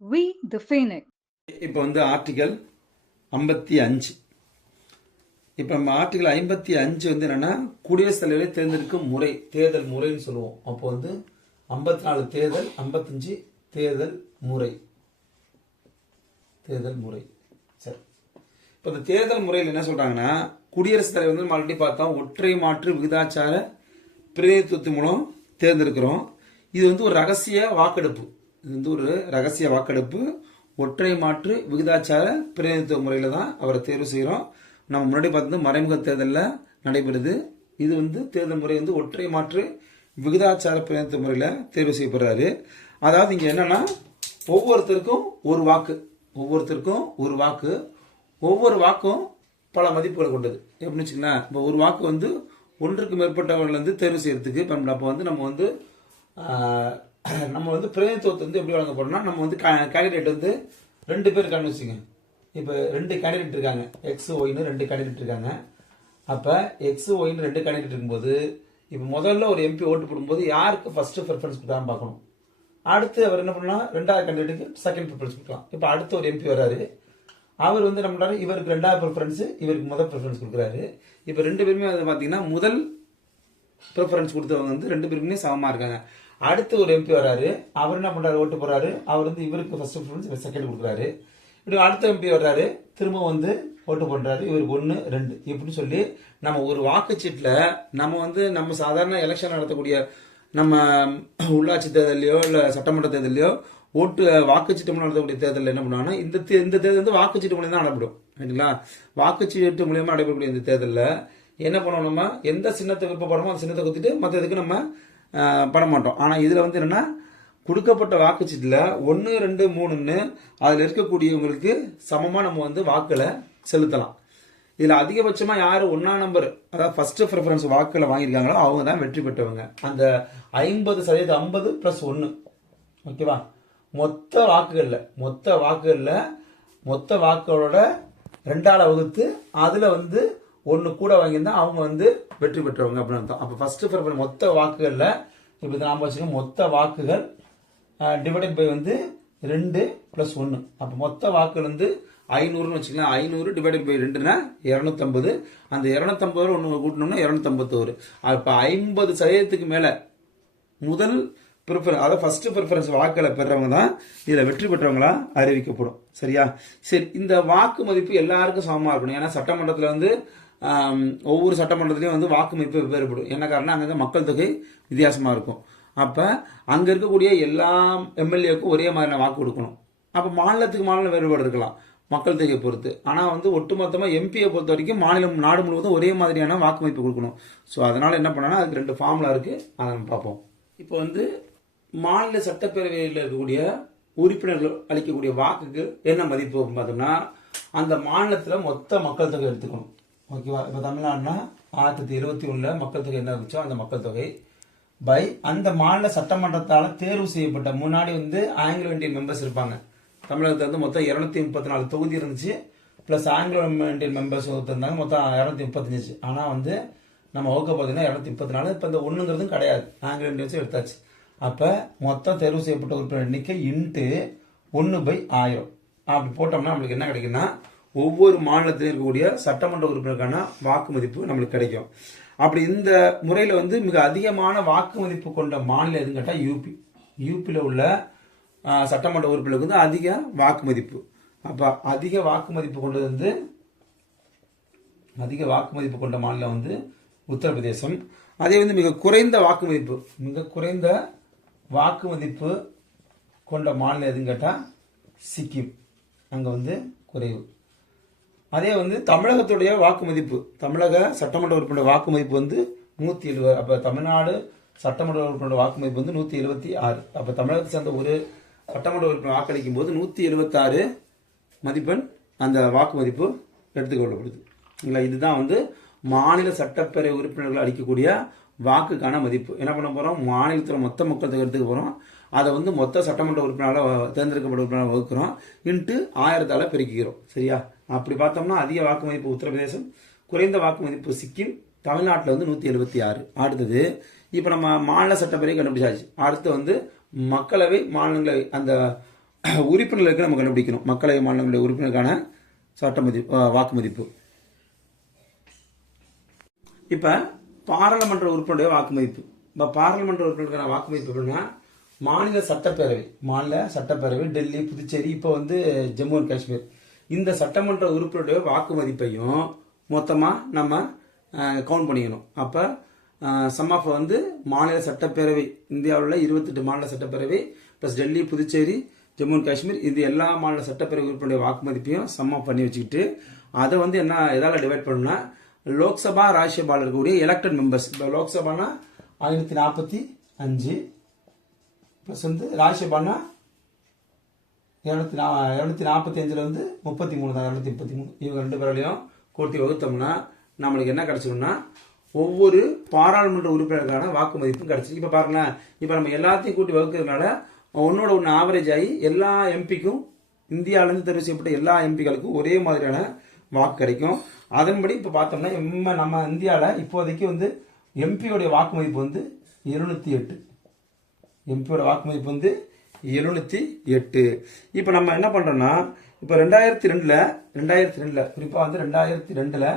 We the Phoenix. இப்போ article 55. இப்போ நம்ம ஆர்டிகல் 55 என்னன்னா குடியரசுத் தலைவரை தேர்ந்தெடுக்கும் முறை, தேர்தல் முறைன்னு சொல்லுவோம். அப்போ 54 தேர்தல், 55 தேர்தல் முறை. தேர்தல் முறை. சரி, இப்போ இந்த தேர்தல் முறையில் என்ன சொல்றாங்கன்னா, குடியரசுத் தலைவர் மறுபடியும் பார்த்தா ஒற்றை மாற்று விகிதாச்சார பிரதிநிதித்துவத்தின் மூலம் தேர்ந்தெடுக்கிறோம். இது ஒரு ரகசிய வாக்கெடுப்பு. இது ஒரு ரகசிய வாக்கெடுப்பு. ஒற்றை மாற்று விகிதாச்சார பிரதிநிதித்துவ முறையில் தான் அவரை தேர்வு செய்கிறோம். நம்ம முன்னாடி பார்த்தது மறைமுக தேர்தலில் நடைபெறுது. இது தேர்தல் முறை ஒற்றை மாற்று விகிதாச்சார பிரதிநிதித்துவ முறையில் தேர்வு செய்யப்படுறாரு. அதாவது இங்கே என்னன்னா, ஒவ்வொருத்தருக்கும் ஒரு வாக்கு, ஒவ்வொரு வாக்கும் பல மதிப்புகளை கொண்டது. எப்படின்னு வச்சுக்கலாம், இப்போ ஒரு வாக்கு ஒன்றுக்கு மேற்பட்டவர்கள் தேர்வு செய்யறதுக்கு. இப்போ நம்ம பிரதிநிதித்துவத்தை எப்படி வழங்க போறோம்னா, நம்ம கேண்டிடேட் 2 பேர் இருக்கான்னு வச்சுங்க. இப்போ 2 கேண்டிடேட் இருக்காங்க, எக்ஸ் ஒய்னு 2 கேண்டிடேட் இருக்காங்க. அப்போ எக்ஸ் ஒய்னு 2 கேண்டிடேட் இருக்கும்போது, இப்போ முதல்ல ஒரு எம்பி ஓட்டு போடும்போது யாருக்கு ஃபர்ஸ்ட் ப்ரிஃபரன்ஸ் கொடுக்காம பார்க்கணும். அடுத்து அவர் என்ன பண்ணலாம், 2வது கேண்டிடேட்டுக்கு செகண்ட் ப்ரிஃபரன்ஸ் கொடுக்கலாம். இப்போ அடுத்து ஒரு எம்பி வராரு, அவர் என்ன பண்றாரு, இவருக்கு 2வது ப்ரிஃபரன்ஸ், இவருக்கு முதல் ப்ரிஃபரன்ஸ் கொடுக்குறாரு. இப்போ 2 பேருமே பார்த்தீங்கன்னா முதல் ப்ரிஃபரன்ஸ் கொடுத்தவங்க 2 பேருமே சமமா இருக்காங்க. அடுத்து ஒரு எம்பி வராரு, அவர் என்ன பண்றாரு, ஓட்டு போறாரு, அவர் இவருக்கு ஃபர்ஸ்ட் ப்ரிஃபரன்ஸ், இவர் செகண்ட் கொடுக்குறாரு. இப்படி அடுத்த எம்பி வர்றாரு, திரும்ப ஓட்டு பண்றாரு, இவருக்கு 1 2 இப்படி சொல்லி நம்ம ஒரு வாக்குச்சீட்டுல நம்ம சாதாரண எலெக்ஷன் நடத்தக்கூடிய நம்ம உள்ளாட்சி தேர்தலையோ இல்ல சட்டமன்ற தேர்தலையோ வாக்குச்சீட்டு மூலம் நடத்தக்கூடிய தேர்தலில் என்ன பண்ணுவாங்கன்னா, இந்த தேர்தல் வாக்குச்சீட்டு மூலியம் தான் நடைபெறும். ரைட்டுங்களா? வாக்குச்சீட்டு மூலியமா நடைபெறக்கூடிய இந்த தேர்தலில் என்ன பண்ணுவோம், நம்ம எந்த சின்னத்தை விருப்பப்படுறோமோ அந்த சின்னத்தை குத்திட்டு மற்றதுக்கு நம்ம பண்ண மாட்டோம். ஆனா இதுல என்னன்னா, கொடுக்கப்பட்ட வாக்குச்சீட்டுல 1 2 3ன்னு அதுல இருக்கக்கூடியவங்களுக்கு சமமா நம்ம வாக்குகளை செலுத்தலாம். இதுல அதிகபட்சமா யாரு 1ஆம் நம்பர், அதாவது ஃபர்ஸ்ட் ப்ரிஃபரன்ஸ் வாக்குகளை வாங்கியிருக்காங்களோ அவங்க தான் வெற்றி பெற்றவங்க. அந்த 50% 50 + 1, ஓகேவா? மொத்த வாக்குகளோட 2ஆல வகுத்து அதுல 1 கூட வாங்கியிருந்தா அவங்க வெற்றி பெற்றவங்க அப்படின்னு அர்த்தம். அப்ப ஃபர்ஸ்ட் ப்ரிஃபரன்ஸ் மொத்த வாக்குகள்ல இப்ப நாம வச்சுக்கோங்க, மொத்த வாக்குகள் டிவைடட் பை 2 + 1. அப்ப மொத்த வாக்குகள் 500ன்னு வச்சுக்கலாம். 500 டிவைடட் பை 2னா 250. அந்த 250 ஒன்று கூட்டணும்னா 251. அப்ப 50% மேல முதல் ப்ரிஃபரன்ஸ், அதாவது ஃபர்ஸ்ட் ப்ரிஃபரன்ஸ் வாக்குகளை பெறவங்க தான் இதுல வெற்றி பெற்றவங்களா அறிவிக்கப்படும். சரியா? சரி, இந்த வாக்கு மதிப்பு எல்லாருக்கும் சமமா இருக்கணும். ஏன்னா சட்டமன்றத்தில் ஒவ்வொரு சட்டமன்றத்திலையும் வாக்கு மதிப்பு வேறுபடும். என்ன காரணம், அங்கங்க மக்கள் தொகை வித்தியாசமா இருக்கும். அப்ப அங்க இருக்கக்கூடிய எல்லா எம்எல்ஏக்கும் ஒரே மாதிரியான வாக்கு கொடுக்கணும். அப்ப மாநிலத்துக்கு மாநிலம் வேறுபாடு இருக்கலாம் மக்கள் தொகையை பொறுத்து. ஆனா ஒட்டுமொத்தமா எம்பியை பொறுத்த வரைக்கும் நாடு முழுவதும் ஒரே மாதிரியான வாக்கு மதிப்பு கொடுக்கணும். ஸோ அதனால என்ன பண்ணா, அதுக்கு 2 ஃபார்முலா இருக்கு, அதை நம்ம பார்ப்போம். இப்போ மாநில சட்டப்பேரவையில் இருக்கக்கூடிய உறுப்பினர்கள் அளிக்கக்கூடிய வாக்குக்கு என்ன மதிப்பு பார்த்தோம்னா, அந்த மாநிலத்துல மொத்த மக்கள் தொகை எடுத்துக்கணும். ஓகேவா? இப்போ தமிழ்நாடுனா 1971 மக்கள் தொகை என்ன இருந்துச்சோ அந்த மக்கள் தொகை பை அந்த மாநில சட்டமன்றத்தால் தேர்வு செய்யப்பட்ட, முன்னாடி ஆங்கிலோ இந்தியன் மெம்பர்ஸ் இருப்பாங்க. தமிழகத்துல மொத்தம் 234 தொகுதி இருந்துச்சு, பிளஸ் ஆங்கிலோ இந்தியன் மெம்பர்ஸ் இருந்தாங்க, மொத்தம் 235. ஆனா நம்ம வகுக்க பார்த்தீங்கன்னா 234. இப்போ இந்த 1ங்கிறதும் கிடையாது, ஆங்கிலோ இந்தியன்ஸும் எடுத்தாச்சு. அப்ப மொத்தம் தேர்வு செய்யப்பட்ட உறுப்பினர் எண்ணிக்கை இன்ட்டு 1/1000 அப்படி போட்டோம்னா நம்மளுக்கு என்ன கிடைக்குன்னா, ஒவ்வொரு மாநிலத்திலும் இருக்கக்கூடிய சட்டமன்ற உறுப்பினருக்கான வாக்கு மதிப்பு நம்மளுக்கு கிடைக்கும். அப்படி இந்த முறையில மிக அதிகமான வாக்கு மதிப்பு கொண்ட மாநிலம் எதுன்னு கேட்டா யூபி. யூபியில உள்ள சட்டமன்ற உறுப்பினருக்கு அதிக வாக்கு மதிப்பு. அப்ப அதிக வாக்கு மதிப்பு கொண்டது அதிக வாக்கு மதிப்பு கொண்ட மாநிலம் உத்தரப்பிரதேசம். அதே மிக குறைந்த வாக்கு மதிப்பு கொண்ட மாநிலம் எதுன்னு கேட்டா சிக்கிம். அங்க குறைவு. அதே தமிழகத்துடைய வாக்கு மதிப்பு, தமிழக சட்டமன்ற உறுப்பினர் வாக்கு மதிப்பு 170. அப்ப தமிழ்நாடு சட்டமன்ற உறுப்பினர் வாக்கு மதிப்பு 176. அப்ப தமிழகத்தை சேர்ந்த ஒரு சட்டமன்ற உறுப்பினர் வாக்களிக்கும் போது 176 மதிப்பெண் அந்த வாக்கு மதிப்பு எடுத்துக்கொள்ளப்படுது. இதுதான் மாநில சட்டப்பேரவை உறுப்பினர்கள் அளிக்கக்கூடிய வாக்குக்கான மதிப்பு. என்ன பண்ண போறோம், மாநிலத்தில் மொத்த மக்கள் தொகை எடுத்துக்க போறோம். அதை மொத்த சட்டமன்ற உறுப்பினரால் தேர்ந்தெடுக்கப்பட்ட உறுப்பினர் வகுக்கிறோம், இன்ட்டு 1000ஆல பெருக்கிறோம். சரியா? அப்படி பார்த்தோம்னா அதிக வாக்கு மதிப்பு உத்தரப்பிரதேசம், குறைந்த வாக்கு மதிப்பு சிக்கிம், தமிழ்நாட்டில் 176. அடுத்தது இப்போ நம்ம மாநில சட்டப்பேரவை கண்டுபிடிச்சாச்சு. அடுத்து மக்களவை மாநிலங்களவை அந்த உறுப்பினர்களுக்கு நம்ம கண்டுபிடிக்கணும். மக்களவை மாநிலங்களுடைய உறுப்பினருக்கான சட்ட மதிப்பு வாக்கு மதிப்பு. இப்போ பாராளுமன்ற உறுப்பினருடைய வாக்கு மதிப்பு. இப்போ பாராளுமன்ற உறுப்பினருக்கான வாக்கு மதிப்பு எப்படின்னா, மாநில சட்டப்பேரவை டெல்லி, புதுச்சேரி, இப்போ வந்து ஜம்மு அண்ட் காஷ்மீர், இந்த சட்டமன்ற உறுப்பினருடைய வாக்கு மதிப்பையும் மொத்தமாக நம்ம கவுண்ட் பண்ணிக்கணும். அப்போ சம் ஆஃப் வந்து மாநில சட்டப்பேரவை, இந்தியாவில் 28 மாநில சட்டப்பேரவை ப்ளஸ் டெல்லி, புதுச்சேரி, ஜம்மு அண்ட் காஷ்மீர், இது எல்லா மாநில சட்டப்பேரவை உறுப்பினருடைய வாக்கு மதிப்பையும் சம் ஆஃப் பண்ணி வச்சுக்கிட்டு அதை வந்து எதால டிவைட் பண்ணணும்னா, லோக்சபா ராஜ்யசபாவில் இருக்கக்கூடிய எலெக்டட் மெம்பர்ஸ். இப்போ லோக்சபானா 545 ப்ளஸ் வந்து ராஜ்யசபானா 245 வந்து 33 தான், 233. இவங்க 2 பேரையும் கூட்டி வகுத்தோம்னா நம்மளுக்கு என்ன கிடைச்சிடும்னா, ஒவ்வொரு பாராளுமன்ற உறுப்பினருக்கான வாக்கு மதிப்பும் கிடைச்சிருக்கு. இப்போ பாருங்களேன், இப்போ நம்ம எல்லாத்தையும் கூட்டி வகுக்கிறதுனால ஒன்னோட ஒன்று ஆவரேஜ் ஆகி எல்லா எம்பிக்கும், இந்தியாவிலேருந்து தெரிவு செய்யப்பட்ட எல்லா எம்பிக்களுக்கும் ஒரே மாதிரியான வாக்கு கிடைக்கும். அதன்படி இப்போ பார்த்தோம்னா நம்ம இந்தியாவில் இப்போதைக்கு வந்து எம்பியோடைய வாக்கு மதிப்பு வந்து 708. எம்பியோட வாக்கு மதிப்பு வந்து 708. இப்போ நம்ம என்ன பண்ணுறோம்னா, இப்போ 2002 குறிப்பாக வந்து 2002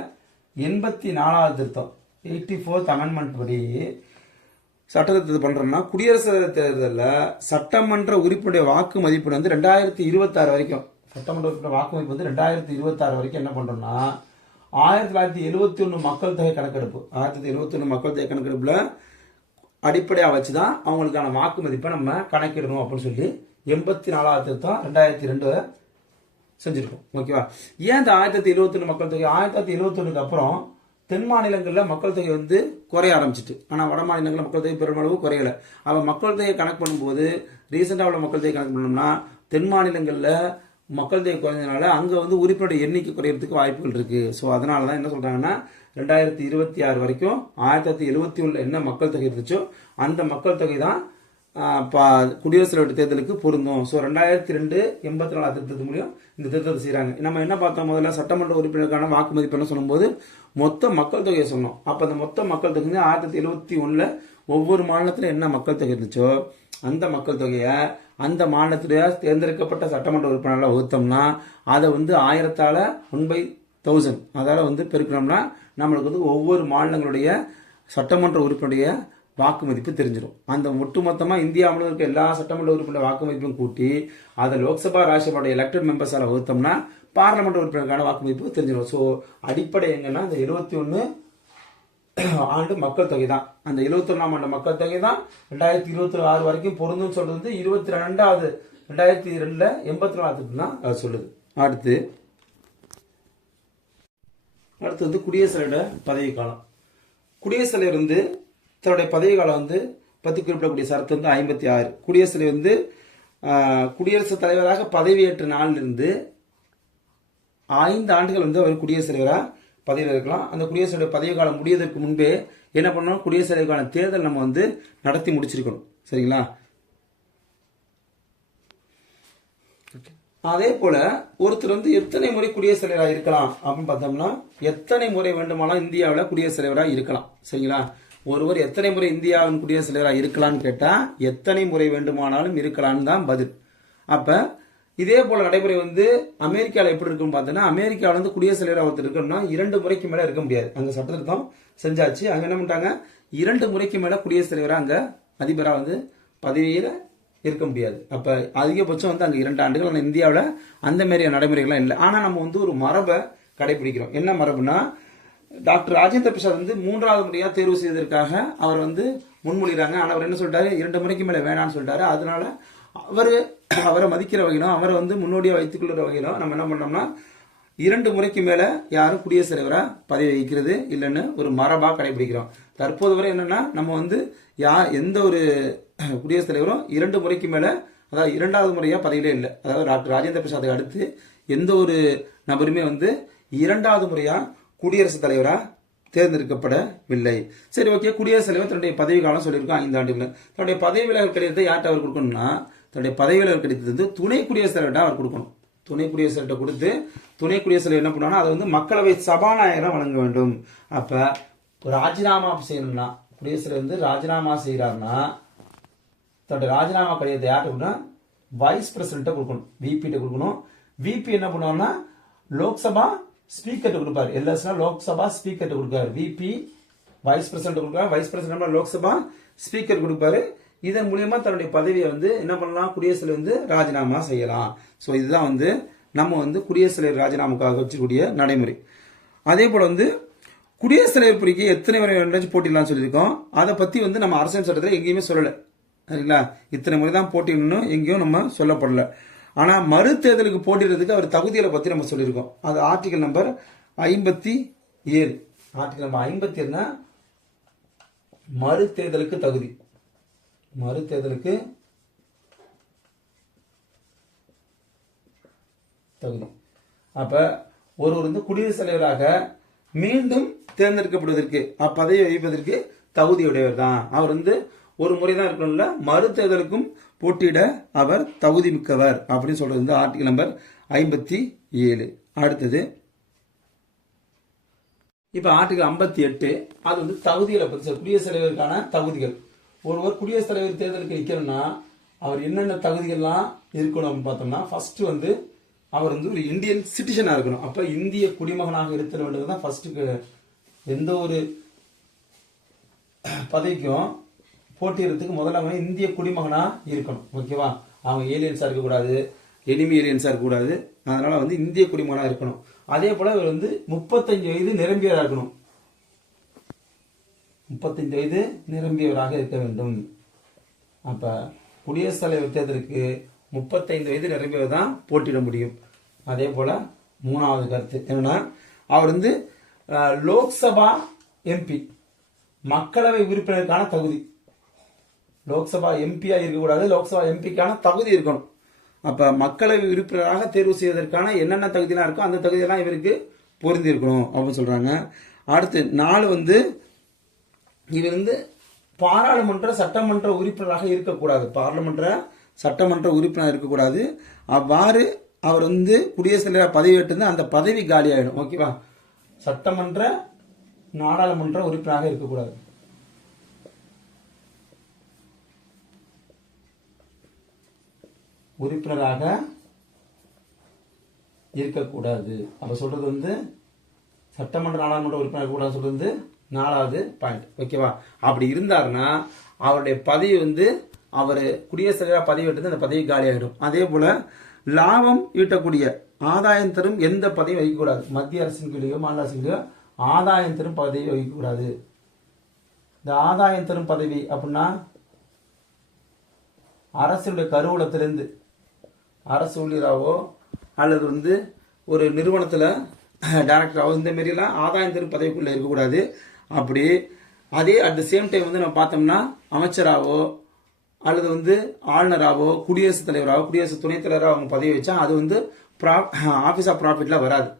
84வது திருத்தம் 84th அமெண்ட்மெண்ட் படி சட்டத்திருத்தம் பண்ணுறோம்னா, குடியரசுத் தேர்தலில் சட்டமன்ற உறுப்பினுடைய வாக்கு மதிப்பு வந்து 2026 வரைக்கும், சட்டமன்ற உறுப்பினர் வாக்கு மதிப்பு வந்து 2026 வரைக்கும் என்ன பண்ணுறோம்னா, 1971 மக்கள் தொகை கணக்கெடுப்பு, 1971 மக்கள் தொகை கணக்கெடுப்புல அடிப்படையாக வச்சு தான் அவங்களுக்கான வாக்கு மதிப்பை நம்ம கணக்கிடணும் அப்படின்னு சொல்லி 84வது திருத்தம் 2002 செஞ்சிருக்கோம். ஓகேவா? ஏன் இந்த 1971 மக்கள் தொகை? 1971க்கு அப்புறம் தென் மாநிலங்களில் மக்கள் தொகை வந்து குறைய ஆரம்பிச்சிட்டு, ஆனால் வட மாநிலங்களில் மக்கள் தொகை பெருமளவு குறையலை. அவன் மக்கள் தொகையை கணக்கு பண்ணும்போது ரீசெண்டாக உள்ள மக்கள் தொகை கணக்கு பண்ணோம்னா, தென் மாநிலங்களில் மக்கள் தொகை குறைஞ்சதுனால அங்கே வந்து உறுப்பினருடைய எண்ணிக்கை குறையிறதுக்கு வாய்ப்புகள் இருக்குது. ஸோ அதனால தான் என்ன சொல்கிறாங்கன்னா, 2026 வரைக்கும் 1971 என்ன மக்கள் தொகை இருந்துச்சோ அந்த மக்கள் தொகை தான் குடியரசுத் தலைவர் தேர்தலுக்கு பொருந்தும். ஸோ 2002 84 திருத்தத்து மூலியம் இந்த திருத்தத்தை செய்கிறாங்க. நம்ம என்ன பார்த்தோம், முதல்ல சட்டமன்ற உறுப்பினருக்கான வாக்கு மதிப்பு என்ன சொல்லும்போது மொத்த மக்கள் தொகையை சொன்னோம். அப்போ அந்த மொத்த மக்கள் தொகை 1971 ஒவ்வொரு மாநிலத்தில் என்ன மக்கள் தொகை இருந்துச்சோ அந்த மக்கள் தொகையை அந்த மாநிலத்தில் தேர்ந்தெடுக்கப்பட்ட சட்டமன்ற உறுப்பினர்களை வகுத்தோம்னா அதை வந்து 1000ஆல் 1/1000 அதால் வந்து பெருக்கணும்னா நம்மளுக்கு வந்து ஒவ்வொரு மாநிலங்களுடைய சட்டமன்ற உறுப்பினுடைய வாக்கு மதிப்பு தெரிஞ்சிடும். அந்த ஒட்டுமொத்தமாக இந்தியாவில் இருக்க எல்லா சட்டமன்ற உறுப்பினர் வாக்கு மதிப்பும் கூட்டி அதை லோக்சபா ராஜ்யசபாவுடைய எலெக்டட் மெம்பர்ஸால் வகுத்தோம்னா பாராளுமன்ற உறுப்பினருக்கான வாக்கு மதிப்பு தெரிஞ்சிடும். ஸோ அடிப்படை எங்கன்னா இந்த 71 ஆண்டு மக்கள் தொகை தான், அந்த 71ஆம் ஆண்டு மக்கள் தொகை தான் 2026 வரைக்கும் பொருந்தும் சொல்றது 2002 84 தான் அது சொல்லுது. அடுத்து வந்து குடியரசுத் தலைவரோட பதவி காலம். குடியரசுத் தலைவர் வந்து தன்னுடைய பதவி காலம் வந்து பற்றி குறிப்பிடக்கூடிய சரத்து வந்து 56. குடியரசுத் தலைவர் வந்து குடியரசுத் தலைவராக பதவியேற்ற நாளிலிருந்து 5 ஆண்டுகள் வந்து அவர் குடியரசுத் தலைவராக பதவியில் இருக்கலாம். அந்த குடியரசுடைய பதவி காலம் முடியதற்கு முன்பே என்ன பண்ணணும், குடியரசுத் தலைவருக்கான தேர்தல் நம்ம வந்து நடத்தி முடிச்சிருக்கணும். சரிங்களா? அதே போல ஒருத்தர் வந்து எத்தனை முறை குடியரசுத் தலைவராக இருக்கலாம் அப்படின்னு பார்த்தோம்னா, எத்தனை முறை வேண்டுமானாலும் இந்தியாவில் குடியரசுத் தலைவராக இருக்கலாம். சரிங்களா? ஒருவர் எத்தனை முறை இந்தியாவின் குடியரசுத் தலைவராக இருக்கலாம்னு கேட்டால் எத்தனை முறை வேண்டுமானாலும் இருக்கலாம்னு தான் பதில். அப்போ இதே போல நடைமுறை வந்து அமெரிக்காவில் எப்படி இருக்குன்னு பார்த்தோன்னா, அமெரிக்காவில் வந்து குடியரசுத் தலைவராக ஒருத்தர் இருக்கணும்னா 2 முறைக்கு மேலே இருக்க முடியாது. அங்கே சட்டத்திருத்தம் செஞ்சாச்சு. அங்கே என்ன பண்ணிட்டாங்க, 2 முறைக்கு மேலே குடியரசுத் தலைவராக அங்கே அதிபராக வந்து பதவியில் இருக்க முடியாது. அப்போ அதிகபட்சம் வந்து அங்கே 2 ஆண்டுகள். ஆனால் இந்தியாவில் அந்த மாதிரியான நடைமுறைகள்லாம் இல்லை. ஆனால் நம்ம வந்து ஒரு மரபை கடைபிடிக்கிறோம். என்ன மரபுனா, டாக்டர் ராஜேந்திர பிரசாத் வந்து 3வது முறையாக தேர்வு செய்வதற்காக அவர் வந்து முன்மொழிகிறாங்க. ஆனால் அவர் என்ன சொல்லிட்டாரு, 2 முறைக்கு மேலே வேணான்னு சொல்லிட்டாரு. அதனால அவரை மதிக்கிற வகையிலும் அவரை வந்து முன்னோடியாக வைத்துக் கொள்கிற வகையிலும் நம்ம என்ன பண்ணோம்னா 2 முறைக்கு மேலே யாரும் குடியரசுத் தலைவராக பதவி வகிக்கிறது இல்லைன்னு ஒரு மரபாக கடைபிடிக்கிறோம். தற்போது வரை என்னன்னா, நம்ம வந்து எந்த ஒரு குடியரசுத் தலைவரும் 2 முறைக்கு மேலே, அதாவது 2வது முறையாக பதவியிலே இல்லை. அதாவது டாக்டர் ராஜேந்திர பிரசாத்தை அடுத்து எந்த ஒரு நபருமே வந்து 2வது முறையாக குடியரசுத் தலைவராக தேர்ந்தெடுக்கப்படவில்லை. சரி, ஓகே. குடியரசுத் தலைவர் தன்னுடைய பதவி காலம் சொல்லியிருக்கோம் 5 ஆண்டுகள். தன்னுடைய பதவி விலகல் கடிதத்தை யார்கிட்ட அவர் கொடுக்கணும்னா, தன்னுடைய பதவி விலகல் கடிதத்தை வந்து துணை குடியரசுத் தலைவர்கிட்ட அவர் கொடுக்கணும். துணை குடியரசுத் தலைவர்கிட்ட கொடுத்து துணை குடியரசுத் தலைவர் என்ன பண்ணுவாங்கன்னா அதை வந்து மக்களவை சபாநாயகராக வழங்க வேண்டும். அப்போ ராஜினாமா செய்யணும்னா, குடியரசுத் தலைவர் வந்து ராஜினாமா செய்கிறாருன்னா தன்னுடைய ராஜினாமா கடிதத்தை யார்கிட்ட வைஸ் பிரசிடென்ட்டை கொடுக்கணும், விபிட்ட கொடுக்கணும். விபி என்ன பண்ணுவாங்கன்னா லோக்சபா ஸ்பீக்கர் கொடுப்பாரு. எல்எஸ்னா லோக்சபா ஸ்பீக்கர் கொடுப்பாரு. விபி வைஸ் பிரசிடென்ட் கொடுப்பாரு. வைஸ் பிரசிடென்ட் லோக்சபா ஸ்பீக்கர் கொடுப்பாரு. இதன் மூலியமா தன்னுடைய பதவியை வந்து என்ன பண்ணலாம், குடியரசுத் தலைவர் வந்து ராஜினாமா செய்யலாம். ஸோ இதுதான் வந்து நம்ம வந்து குடியரசுத் தலைவர் ராஜினாமாக்காக வச்சுக்கூடிய நடைமுறை. அதே போல வந்து குடியரசுத் தலைவர் பிரிக்க எத்தனை முறை போட்டிடலாம் சொல்லியிருக்கோம். அதை பத்தி வந்து நம்ம அரசியல் சட்டத்தில் எங்கேயுமே சொல்லலை, சரிங்களா? இத்தனை முறை தான் போட்டிடணும் எங்கேயும் நம்ம சொல்லப்படல. ஆனா மறு தேர்தலுக்கு போட்டிடுறதுக்கு அவர் தகுதிகளை பத்தி நம்ம சொல்லியிருக்கோம். அது ஆர்டிகல் நம்பர் 57. ஆர்டிகல் நம்பர் 57 மறு தேர்தலுக்கு தகுதி. மறு தேர்தலுக்கு தகுதி. அப்ப ஒருவர் வந்து குடியரசுத் தலைவராக மீண்டும் தேர்ந்தெடுக்கப்படுவதற்கு அப்பதவியை வகிப்பதற்கு தகுதியுடையவர் தான். அவர் வந்து ஒரு முறை தான் இருக்கணும்ல, மறு தேர்தலுக்கும் போட்டியிட அவர் தகுதி மிக்கவர் அப்படின்னு சொல்றது வந்து ஆர்டிகல் நம்பர் 57. அடுத்தது இப்ப ஆர்டிகல் 58 அது வந்து தகுதிகளை பற்றி குடியரசுத் தலைவருக்கான தகுதிகள். ஒருவர் குடியரசுத் தலைவர் தேர்தலுக்கு நிற்கணும்னா அவர் என்னென்ன தகுதிகள்லாம் இருக்கணும் பார்த்தோம்னா, ஃபர்ஸ்ட் வந்து அவர் வந்து ஒரு இந்தியன் சிட்டிசனா இருக்கணும். அப்ப இந்திய குடிமகனாக இருத்தல் வேண்டியதுதான் ஃபர்ஸ்ட்டுக்கு. எந்த ஒரு பதவிக்கும் போட்டியிடறதுக்கு முதல்ல அவங்க இந்திய குடிமகனா இருக்கணும், ஓகேவா? அவங்க ஏலியன்ஸா இருக்கக்கூடாது, எனிமி ஏலியன்ஸா இருக்கக்கூடாது. அதனால வந்து இந்திய குடிமகனா இருக்கணும். அதே போல இவர் வந்து 35 வயது நிரம்பியவராக இருக்கணும். 35 வயது நிரம்பியவராக இருக்க வேண்டும். அப்ப குடியரசுத் தலைவர் தேர்தலுக்கு 35 வயது நிரம்பியவர் தான் போட்டியிட முடியும். அதே போல மூணாவது கருத்து என்னன்னா, அவர் வந்து லோக்சபா எம்பி மக்களவை உறுப்பினருக்கான தகுதி. லோக்சபா எம்பியா இருக்கக்கூடாது, லோக்சபா எம்பிக்கான தகுதி இருக்கணும். அப்ப மக்களவை உறுப்பினராக தேர்வு செய்வதற்கான என்னென்ன தகுதியெல்லாம் இருக்கோ அந்த தகுதியெல்லாம் இவருக்கு பொருந்தி இருக்கணும் அப்படின்னு சொல்றாங்க. அடுத்து 4 வந்து இவர் வந்து பாராளுமன்ற சட்டமன்ற உறுப்பினராக இருக்கக்கூடாது. பாராளுமன்ற சட்டமன்ற உறுப்பினர் இருக்கக்கூடாது. அவ்வாறு அவர் வந்து குடியரசுத் தலைவர் பதவி ஏற்று அந்த பதவி காலி ஆயிடும், ஓகேவா? சட்டமன்ற நாடாளுமன்ற உறுப்பினராக இருக்கக்கூடாது. உறுப்பினராக இருக்கக்கூடாது. அப்ப சொல்றது வந்து சட்டமன்ற நாடாளுமன்ற உறுப்பினர் கூட சொல்றது 4வது பாயிண்ட், ஓகேவா? அப்படி இருந்தாருன்னா அவருடைய பதவி வந்து அவர் குடியரசுத் தலைவர் பதவி எடுத்து அந்த பதவி காலி ஆகிடும். அதே போல லாபம் ஈட்டக்கூடிய ஆதாயம் தரும் எந்த பதவியும் வகிக்கக்கூடாது. மத்திய அரசின் கீழே மாநில அரசின் கீழே ஆதாயம் தரும் பதவி வகிக்கக்கூடாது. இந்த ஆதாயம் தரும் பதவி அப்படின்னா அரசுடைய கருவூலத்திலிருந்து அரசு ஊழியராவோ அல்லது வந்து ஒரு நிறுவனத்துல டைரக்டராவோ இந்த மாரி எல்லாம் ஆதாயம் தரும் பதவிக்குள்ள இருக்கக்கூடாது. அப்படி அதே அட் த சேம் டைம் வந்து நம்ம பார்த்தோம்னா அமைச்சராவோ அல்லது வந்து ஆளுநராவோ குடியரசுத் தலைவராகவோ குடியரசு துணைத் தலைவராக அவங்க பதவி வச்சா அது வந்து ஆபீஸ் ஆஃப் ப்ராஃபிட்ல வராது,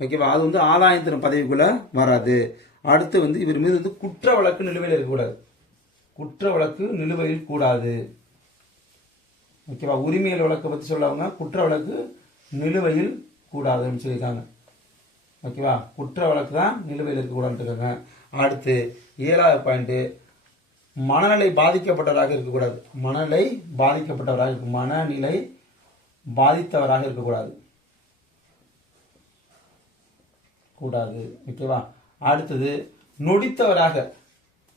ஓகேவா? அது வந்து ஆதாயம் தரும் பதவிக்குள்ள வராது. அடுத்து வந்து இவர் மீது வந்து குற்ற வழக்கு நிலுவையில் இருக்கக்கூடாது. குற்ற வழக்கு நிலுவையில் கூடாது, ஓகேவா? உரிமையல் வழக்கை பற்றி சொல்லவங்க குற்ற வழக்கு நிலுவையில் கூடாதுன்னு சொல்லியிருக்காங்க, ஓகேவா? குற்ற வழக்கு தான் நிலுவையில் இருக்கக்கூடாதுன்னு இருக்காங்க. அடுத்து 7வது பாயிண்ட், மனநிலை பாதிக்கப்பட்டவராக இருக்கக்கூடாது. மனநிலை பாதிக்கப்பட்டவராக இருக்கு, மனநிலை பாதித்தவராக இருக்கக்கூடாது கூடாது, ஓகேவா? அடுத்தது நொடித்தவராக,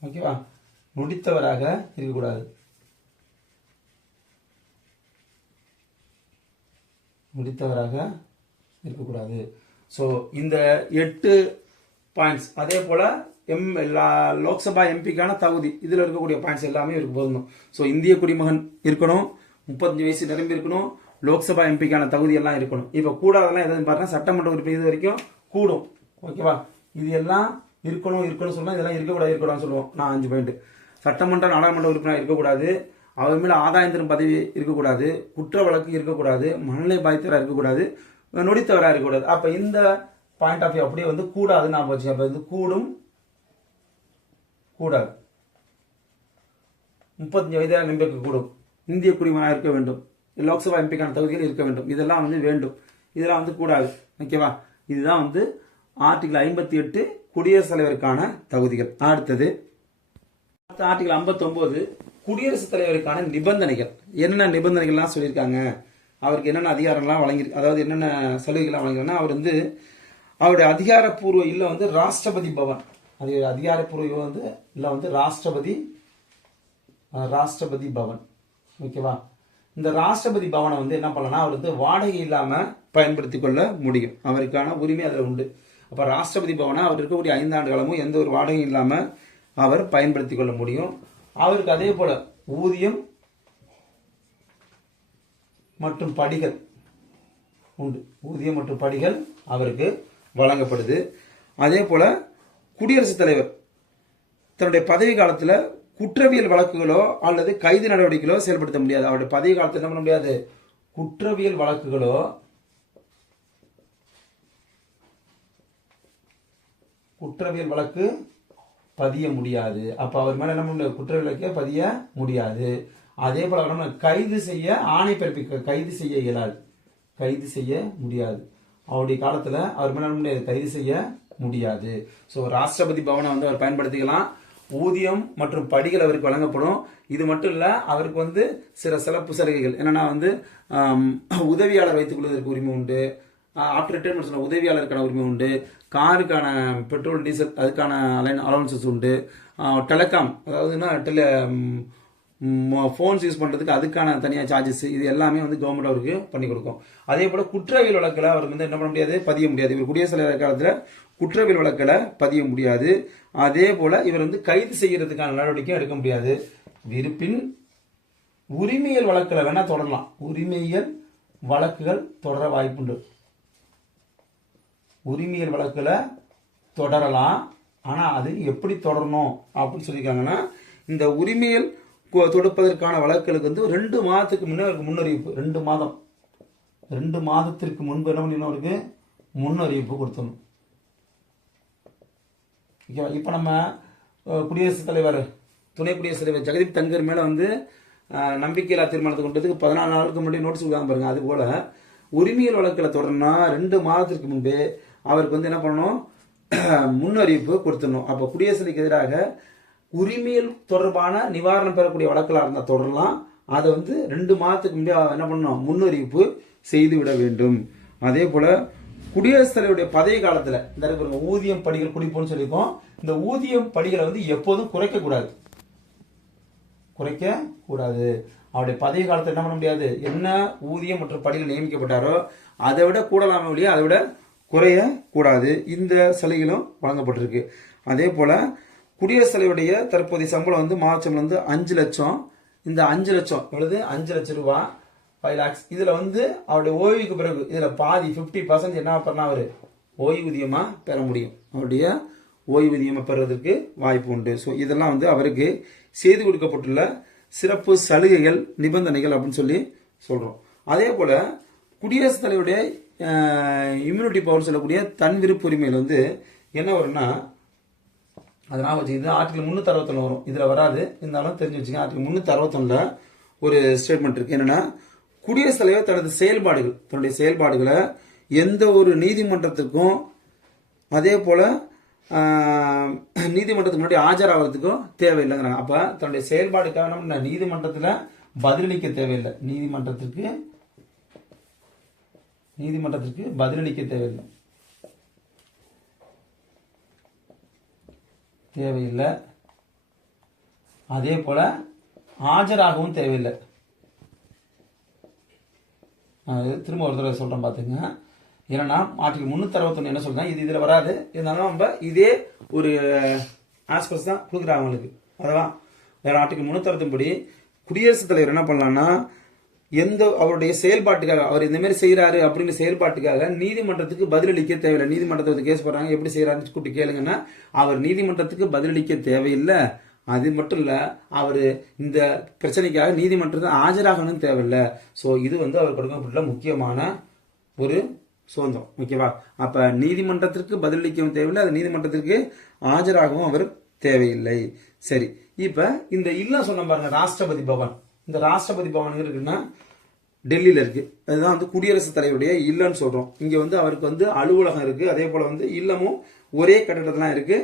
ஓகேவா? நொடித்தவராக இருக்கக்கூடாது. முடித்தவராக இருக்கக்கூடாது. ஸோ இந்த 8 பாயிண்ட்ஸ். அதே போல லோக்சபா எம்பிக்கான தகுதி இதில் இருக்கக்கூடிய பாயிண்ட்ஸ் எல்லாமே இருக்கு போதும். ஸோ இந்திய குடிமகன் இருக்கணும், 35 வயசு நிரம்பி இருக்கணும், லோக்சபா எம்பிக்கான தகுதி எல்லாம் இருக்கணும். இப்போ கூடாதெல்லாம் எதுவும் பாருங்க, சட்டமன்ற உறுப்பினர் இது வரைக்கும் கூடும், ஓகேவா? இது எல்லாம் இருக்கணும் சொன்னா இதெல்லாம் இருக்கக்கூடாதுன்னு சொல்லுவோம். நான் 5 பாயிண்ட். சட்டமன்ற நாடாளுமன்ற உறுப்பினர் இருக்கக்கூடாது, அவர் மேல ஆதாயம் தரும் பதவி இருக்கக்கூடாது, குற்ற வழக்கு இருக்கக்கூடாது, மனநிலை பாதித்தவராக இருக்கக்கூடாது, நொடித்தவராக இருக்கக்கூடாது. அப்ப இந்த பாயிண்ட் ஆஃப் வியூ அப்படியே வந்து கூடாதுன்னு நான் வச்சு. அப்ப வந்து கூடும் கூடாது. 35 வயதாக நிரம்பியிருக்க கூடும், இந்திய குடிமகனாக இருக்க வேண்டும், லோக்சபா எம்பிக்கான தகுதிகள் இருக்க வேண்டும், இதெல்லாம் வந்து வேண்டும், இதெல்லாம் வந்து கூடாது, ஓகேவா? இதுதான் வந்து ஆர்டிகல் 58 குடியரசுத் தலைவருக்கான தகுதிகள். அடுத்தது ஆர்டிகல் 59 குடியரசுத் தலைவருக்கான நிபந்தனைகள் என்னென்ன நிபந்தனைகள்லாம் சொல்லியிருக்காங்க, அவருக்கு என்னென்ன அதிகாரம்லாம் வழங்கி, அதாவது என்னென்ன சலுகைகள்லாம் வழங்கினா, அவர் வந்து அவருடைய அதிகாரப்பூர்வ இல்லம் வந்து ராஷ்டிரபதி பவன். அது அதிகாரப்பூர்வ வந்து இல்லை வந்து ராஷ்டிரபதி பவன். ஓகேவா? இந்த ராஷ்டிரபதி பவனை வந்து என்ன பண்ணலாம், அவர் வந்து வாடகை இல்லாமல் பயன்படுத்தி கொள்ள முடியும். அவருக்கான உரிமை அதில் உண்டு. அப்போ ராஷ்டிரபதி பவனை அவர் இருக்கக்கூடிய 5 ஆண்டு காலமும் எந்த ஒரு வாடகையும் இல்லாமல் அவர் பயன்படுத்தி கொள்ள முடியும். அவருக்கு அதே போல ஊதியம் மற்றும் படிகள் உண்டு. ஊதியம் மற்றும் படிகள் அவருக்கு வழங்கப்படுது. அதே போல குடியரசுத் தலைவர் தன்னுடைய பதவி காலத்தில் குற்றவியல் வழக்குகளோ அல்லது கைது நடவடிக்கைகளோ செயல்படுத்த முடியாது. அவருடைய பதவி காலத்தில் என்ன பண்ண முடியாது, குற்றவியல் வழக்குகளோ குற்றவியல் வழக்கு பதிய முடியாது. அப்ப அவர் மேல என்ன பண்ண, குற்றவியல் வழக்கே பதிய முடியாது. அதே போல நம்ம கைது செய்ய ஆணை பிறப்பிக்க கைது செய்ய இயலாது, கைது செய்ய முடியாது. அவருடைய காலத்துல அவர் மேல முடியாது, கைது செய்ய முடியாது. ஸோ ராஷ்டிரபதி பவனை வந்து அவர் பயன்படுத்திக்கலாம். ஊதியம் மற்றும் படிகள் அவருக்கு வழங்கப்படும். இது மட்டும் இல்ல, அவருக்கு வந்து சில சிறப்பு சலுகைகள் என்னன்னா வந்து உதவியாளர் வைத்துக் கொள்வதற்கு உரிமை உண்டு. ஆஃப்டர் ரிட்டைர்மெண்ட் சொன்ன உதவியாளருக்கான உரிமை உண்டு. காருக்கான பெட்ரோல் டீசல் அதுக்கான அலவன்சஸ் உண்டு. டெலிகாம் அதாவது ஃபோன்ஸ் யூஸ் பண்ணுறதுக்கு அதுக்கான தனியாக சார்ஜஸ், இது எல்லாமே வந்து கவர்மெண்ட் அவருக்கு பண்ணி கொடுக்கும். அதே போல் குற்றவியல் வழக்கில் அவருக்கு வந்து என்ன பண்ண முடியாது, பதிய முடியாது. இவர் குடியரசுத் தலைவர் காலத்தில் குற்றவியல் வழக்கில் பதிய முடியாது. அதே போல் இவர் வந்து கைது செய்யறதுக்கான நடவடிக்கை எடுக்க முடியாது. இருப்பின் உரிமையல் வழக்கில் வேணா தொடரலாம். உரிமையல் வழக்குகள் தொடர வாய்ப்புண்டு. உரிமையல் வழக்கில் தொடரலாம். ஆனால் அது எப்படி தொடரணும் அப்படின்னு சொல்லியிருக்காங்கன்னா, இந்த உரிமையல் தொடுப்பதற்கான வழக்குகளுக்கு வந்து 2 மாதத்துக்கு முன்னே அவருக்கு முன்னறிவிப்பு, 2 மாதத்திற்கு முன்பு என்ன பண்ணணும், அவருக்கு முன்னறிவிப்பு கொடுத்தணும். ஓகேவா? இப்போ நம்ம குடியரசுத் தலைவர் துணை குடியரசுத் தலைவர் ஜெகதீப் தங்கர் மேலே வந்து நம்பிக்கையில்லா தீர்மானத்தை கொண்டதுக்கு 14 நாளுக்கு முன்னாடி நோட்டீஸ் கொடுக்காம பாருங்க. அது போல உரிமையல் வழக்கில் தொடரணும்னா 2 மாதத்திற்கு முன்பே அவருக்கு வந்து என்ன பண்ணணும், முன்னறிவிப்பு கொடுத்துடணும். அப்போ குடியரசுக்கு எதிராக உரிமையல் தொடர்பான நிவாரணம் பெறக்கூடிய வழக்கெல்லாம் இருந்தால் தொடரலாம். அதை வந்து 2 மாதத்துக்கு முன்னே என்ன பண்ணணும், முன்னறிவிப்பு செய்து விட வேண்டும். அதே போல குடியரசுத் தலைவருடைய பதவி காலத்தில் இந்த ஊதியம் படிகள் குடிப்போம்னு சொல்லியிருக்கோம். இந்த ஊதியம் படிகளை வந்து எப்போதும் குறைக்க கூடாது. அவருடைய பதவி காலத்தில் என்ன பண்ண முடியாது, என்ன ஊதியம் மற்றும் படிகள் நியமிக்கப்பட்டாரோ அதை விட கூடலாமே ஒழிய அதை விட குறைய கூடாது. இந்த சலுகைகளும் வழங்கப்பட்டிருக்கு. அதே போல குடியரசுத் தலைவருடைய தற்போதைய சம்பளம் வந்து மாத சம்பளம் வந்து 5 லட்சம். இந்த 5 லட்சம் எவ்வளவு, 5 லட்சம் ரூபாய், 5 lakhs. இதுல வந்து அவருடைய ஓய்வுக்கு பிறகு இதுல பாதி 50% என்ன பண்ணலாம், அவரு ஓய்வூதியமா பெற முடியும். அவருடைய ஓய்வூதியமா பெறுவதற்கு வாய்ப்பு உண்டு. ஸோ இதெல்லாம் வந்து அவருக்கு செய்து கொடுக்கப்பட்டுள்ள சிறப்பு சலுகைகள், நிபந்தனைகள் அப்படின்னு சொல்லி சொல்றோம். அதே போல குடியரசுத் தலைவருடைய இம்யூனிட்டி பவர் சொல்லக்கூடிய தன் விருப்ப உரிமையில் வந்து என்ன வரும்னா, அதனால வச்சு இது ஆர்டிகல் 361 வரும். இதில் வராது, இருந்தாலும் தெரிஞ்சு வச்சுங்க. ஆர்டிகல் 361 ஒரு ஸ்டேட்மெண்ட் இருக்கு. என்னன்னா, குடியரசுத் தலைவர் தன்னுடைய செயல்பாடுகளை எந்த ஒரு நீதிமன்றத்துக்கும் அதே போல நீதிமன்றத்துக்கு முன்னாடி ஆஜராகிறதுக்கும் தேவையில்லைங்கிறாங்க. அப்ப தன்னுடைய செயல்பாடுக்காக நம்ம நீதிமன்றத்தில் பதிலளிக்க தேவையில்லை. நீதிமன்றத்திற்கு பதிலளிக்க தேவையில்லை. அதே போல ஆஜராகவும் தேவையில்லை. திரும்ப ஒரு தடவை சொல்றேன் பாத்துங்க. ஏன்னா ஆர்டிகல் 361 என்ன சொல்றேன், இது இதுல வராது, இருந்தாலும் நம்ம இதே ஒரு ஆஸ்பெக்ட்ஸ் தான் கொடுக்குறாங்க அவங்களுக்கு. அதான் ஆர்டிகல் 361 படி குடியரசுத் தலைவர் என்ன பண்ணலாம்னா, அவருடைய செயல்பாட்டுக்காக அவர் இந்த மாதிரி செய்யறாரு அப்படின்னு செயல்பாட்டுக்காக நீதிமன்றத்துக்கு பதிலளிக்க தேவையில்லை. நீதிமன்றத்தை கேஸ் போடுறாங்க, எப்படி செய்யறாருன்னு கூட்டி கேளுங்கன்னா, அவர் நீதிமன்றத்துக்கு பதிலளிக்க தேவையில்லை. அது மட்டும் இல்ல, அவர் இந்த பிரச்சனைக்காக நீதிமன்றத்தை ஆஜராகணும் தேவையில்லை. ஸோ இது வந்து அவர் கொடுக்கப்பட்டுள்ள முக்கியமான ஒரு சுதந்திரம். ஓகேவா? அப்ப நீதிமன்றத்திற்கு பதிலளிக்கவும் தேவையில்லை, அது நீதிமன்றத்திற்கு ஆஜராகவும் அவர் தேவையில்லை. சரி, இப்ப இந்த இல்லம் சொன்ன பாருங்க, ராஷ்டிரபதி பவன். இந்த ராஷ்டிரபதி பவன் இருக்குன்னா டெல்லியில இருக்கு. அதுதான் வந்து குடியரசுத் தலைவருடைய இல்லம்னு சொல்றோம். இங்க வந்து அவருக்கு வந்து அலுவலகம் இருக்கு, அதே போல வந்து இல்லமும் ஒரே கட்டடத்துல இருக்கு.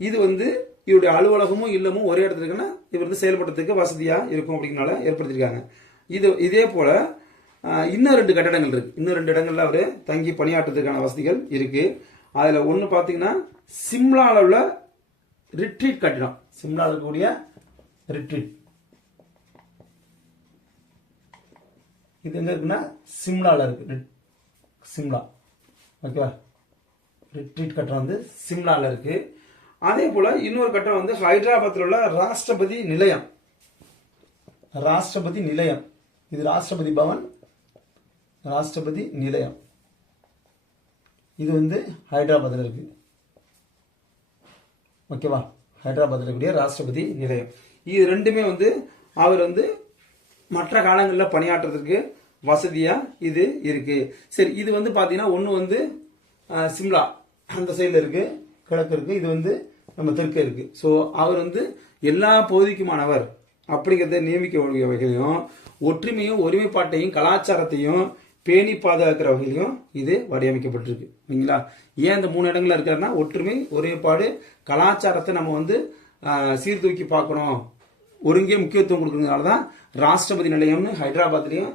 இது வந்து இவருடைய அலுவலகமும் இல்லமும் ஒரே இடத்துல இருக்குன்னா இவர் வந்து செயல்படுறதுக்கு வசதியா இருக்கும் அப்படிங்கனால ஏற்படுத்தியிருக்காங்க. இதே போல இன்னும் 2 கட்டடங்கள் இருக்கு. இன்னும் 2 இடங்கள்ல அவர் தங்கி பணியாற்றுறதுக்கான வசதிகள் இருக்கு. அதுல ஒண்ணு பாத்தீங்கன்னா சிம்லால உள்ள ரிட்ரீட் கட்டிடம். சிம்லால இருக்கக்கூடிய ரிட்ரீட், இது எங்க இருக்குன்னா சிம்லால இருக்கு. சிம்லா, ஓகேவா. ரிட்ரீட் கட்டடம் வந்து சிம்லால இருக்கு. அதே போல இன்னொரு கட்டடம் வந்து ஹைதராபாத்தில் உள்ள ராஷ்டிரபதி நிலையம். ராஷ்டிரபதி நிலையம், இது ராஷ்டிரபதி பவன், ராஷ்டிரபதி நிலையம், இது வந்து ஹைதராபாத்தில் இருக்கு. ஓகேவா, ஹைதராபாத்தில் இருக்கக்கூடிய ராஷ்டிரபதி நிலையம். இது ரெண்டுமே வந்து அவர் வந்து மற்ற காலங்களில் பணியாற்றுறதுக்கு வசதியா இது இருக்கு. சரி, இது வந்து பாத்தீங்கன்னா ஒன்னு வந்து சிம்லா அந்த சைடுல இருக்கு, கிழக்கு இருக்கு, இது வந்து நம்ம தெற்கு இருக்கு. ஸோ அவர் வந்து எல்லா பகுதிக்குமானவர் அப்படிங்கிறத நியமிக்க வகையிலையும் ஒற்றுமையும் ஒருமைப்பாட்டையும் கலாச்சாரத்தையும் பேணி பாதுகாக்கிற வகையிலையும் இது வடிவமைக்கப்பட்டிருக்கு. சரிங்களா? ஏன் இந்த 3 இடங்கள்ல இருக்காருன்னா ஒற்றுமை, ஒருமைப்பாடு, கலாச்சாரத்தை நம்ம வந்து சீர்தூக்கி பார்க்கணும், ஒருங்கே முக்கியத்துவம் கொடுக்கறதுனால தான் ராஷ்டிரபதி நிலையம்னு ஹைதராபாத்லயும்,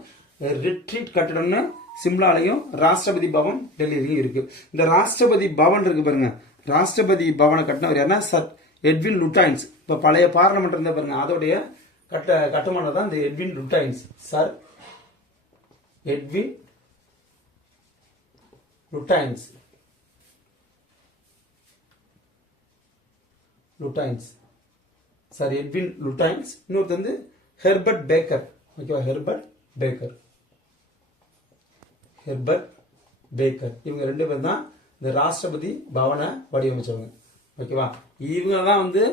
ரிட்ரீட் கட்டடம்னு சிம்லாலையும், ராஷ்டிரபதி பவன் டெல்லியிலையும் இருக்கு. இந்த ராஷ்டிரபதி பவன் இருக்கு பாருங்க, ராஷ்டிரபதி பவனை கட்டினவர் யாருன்னா சர் எட்வின் லுட்டைன்ஸ். இப்ப பழைய பார்லமெண்ட் இருந்த பாருங்க, அதோடைய கட்டுமானம் தான் இந்த Edwin Lutyens. Sir Edwin Lutyens, sir Edwin Lutyens. இன்னொருத்தர் வந்து ஹெர்பர்ட் பேக்கர். ஓகேவா, ஹெர்பர்ட் பேக்கர். இவங்க 2 பேர் தான் இந்த ராஷ்டிரபதி பவனை வடிவமைச்சவங்க. ஓகேவா, இவங்க தான் வந்து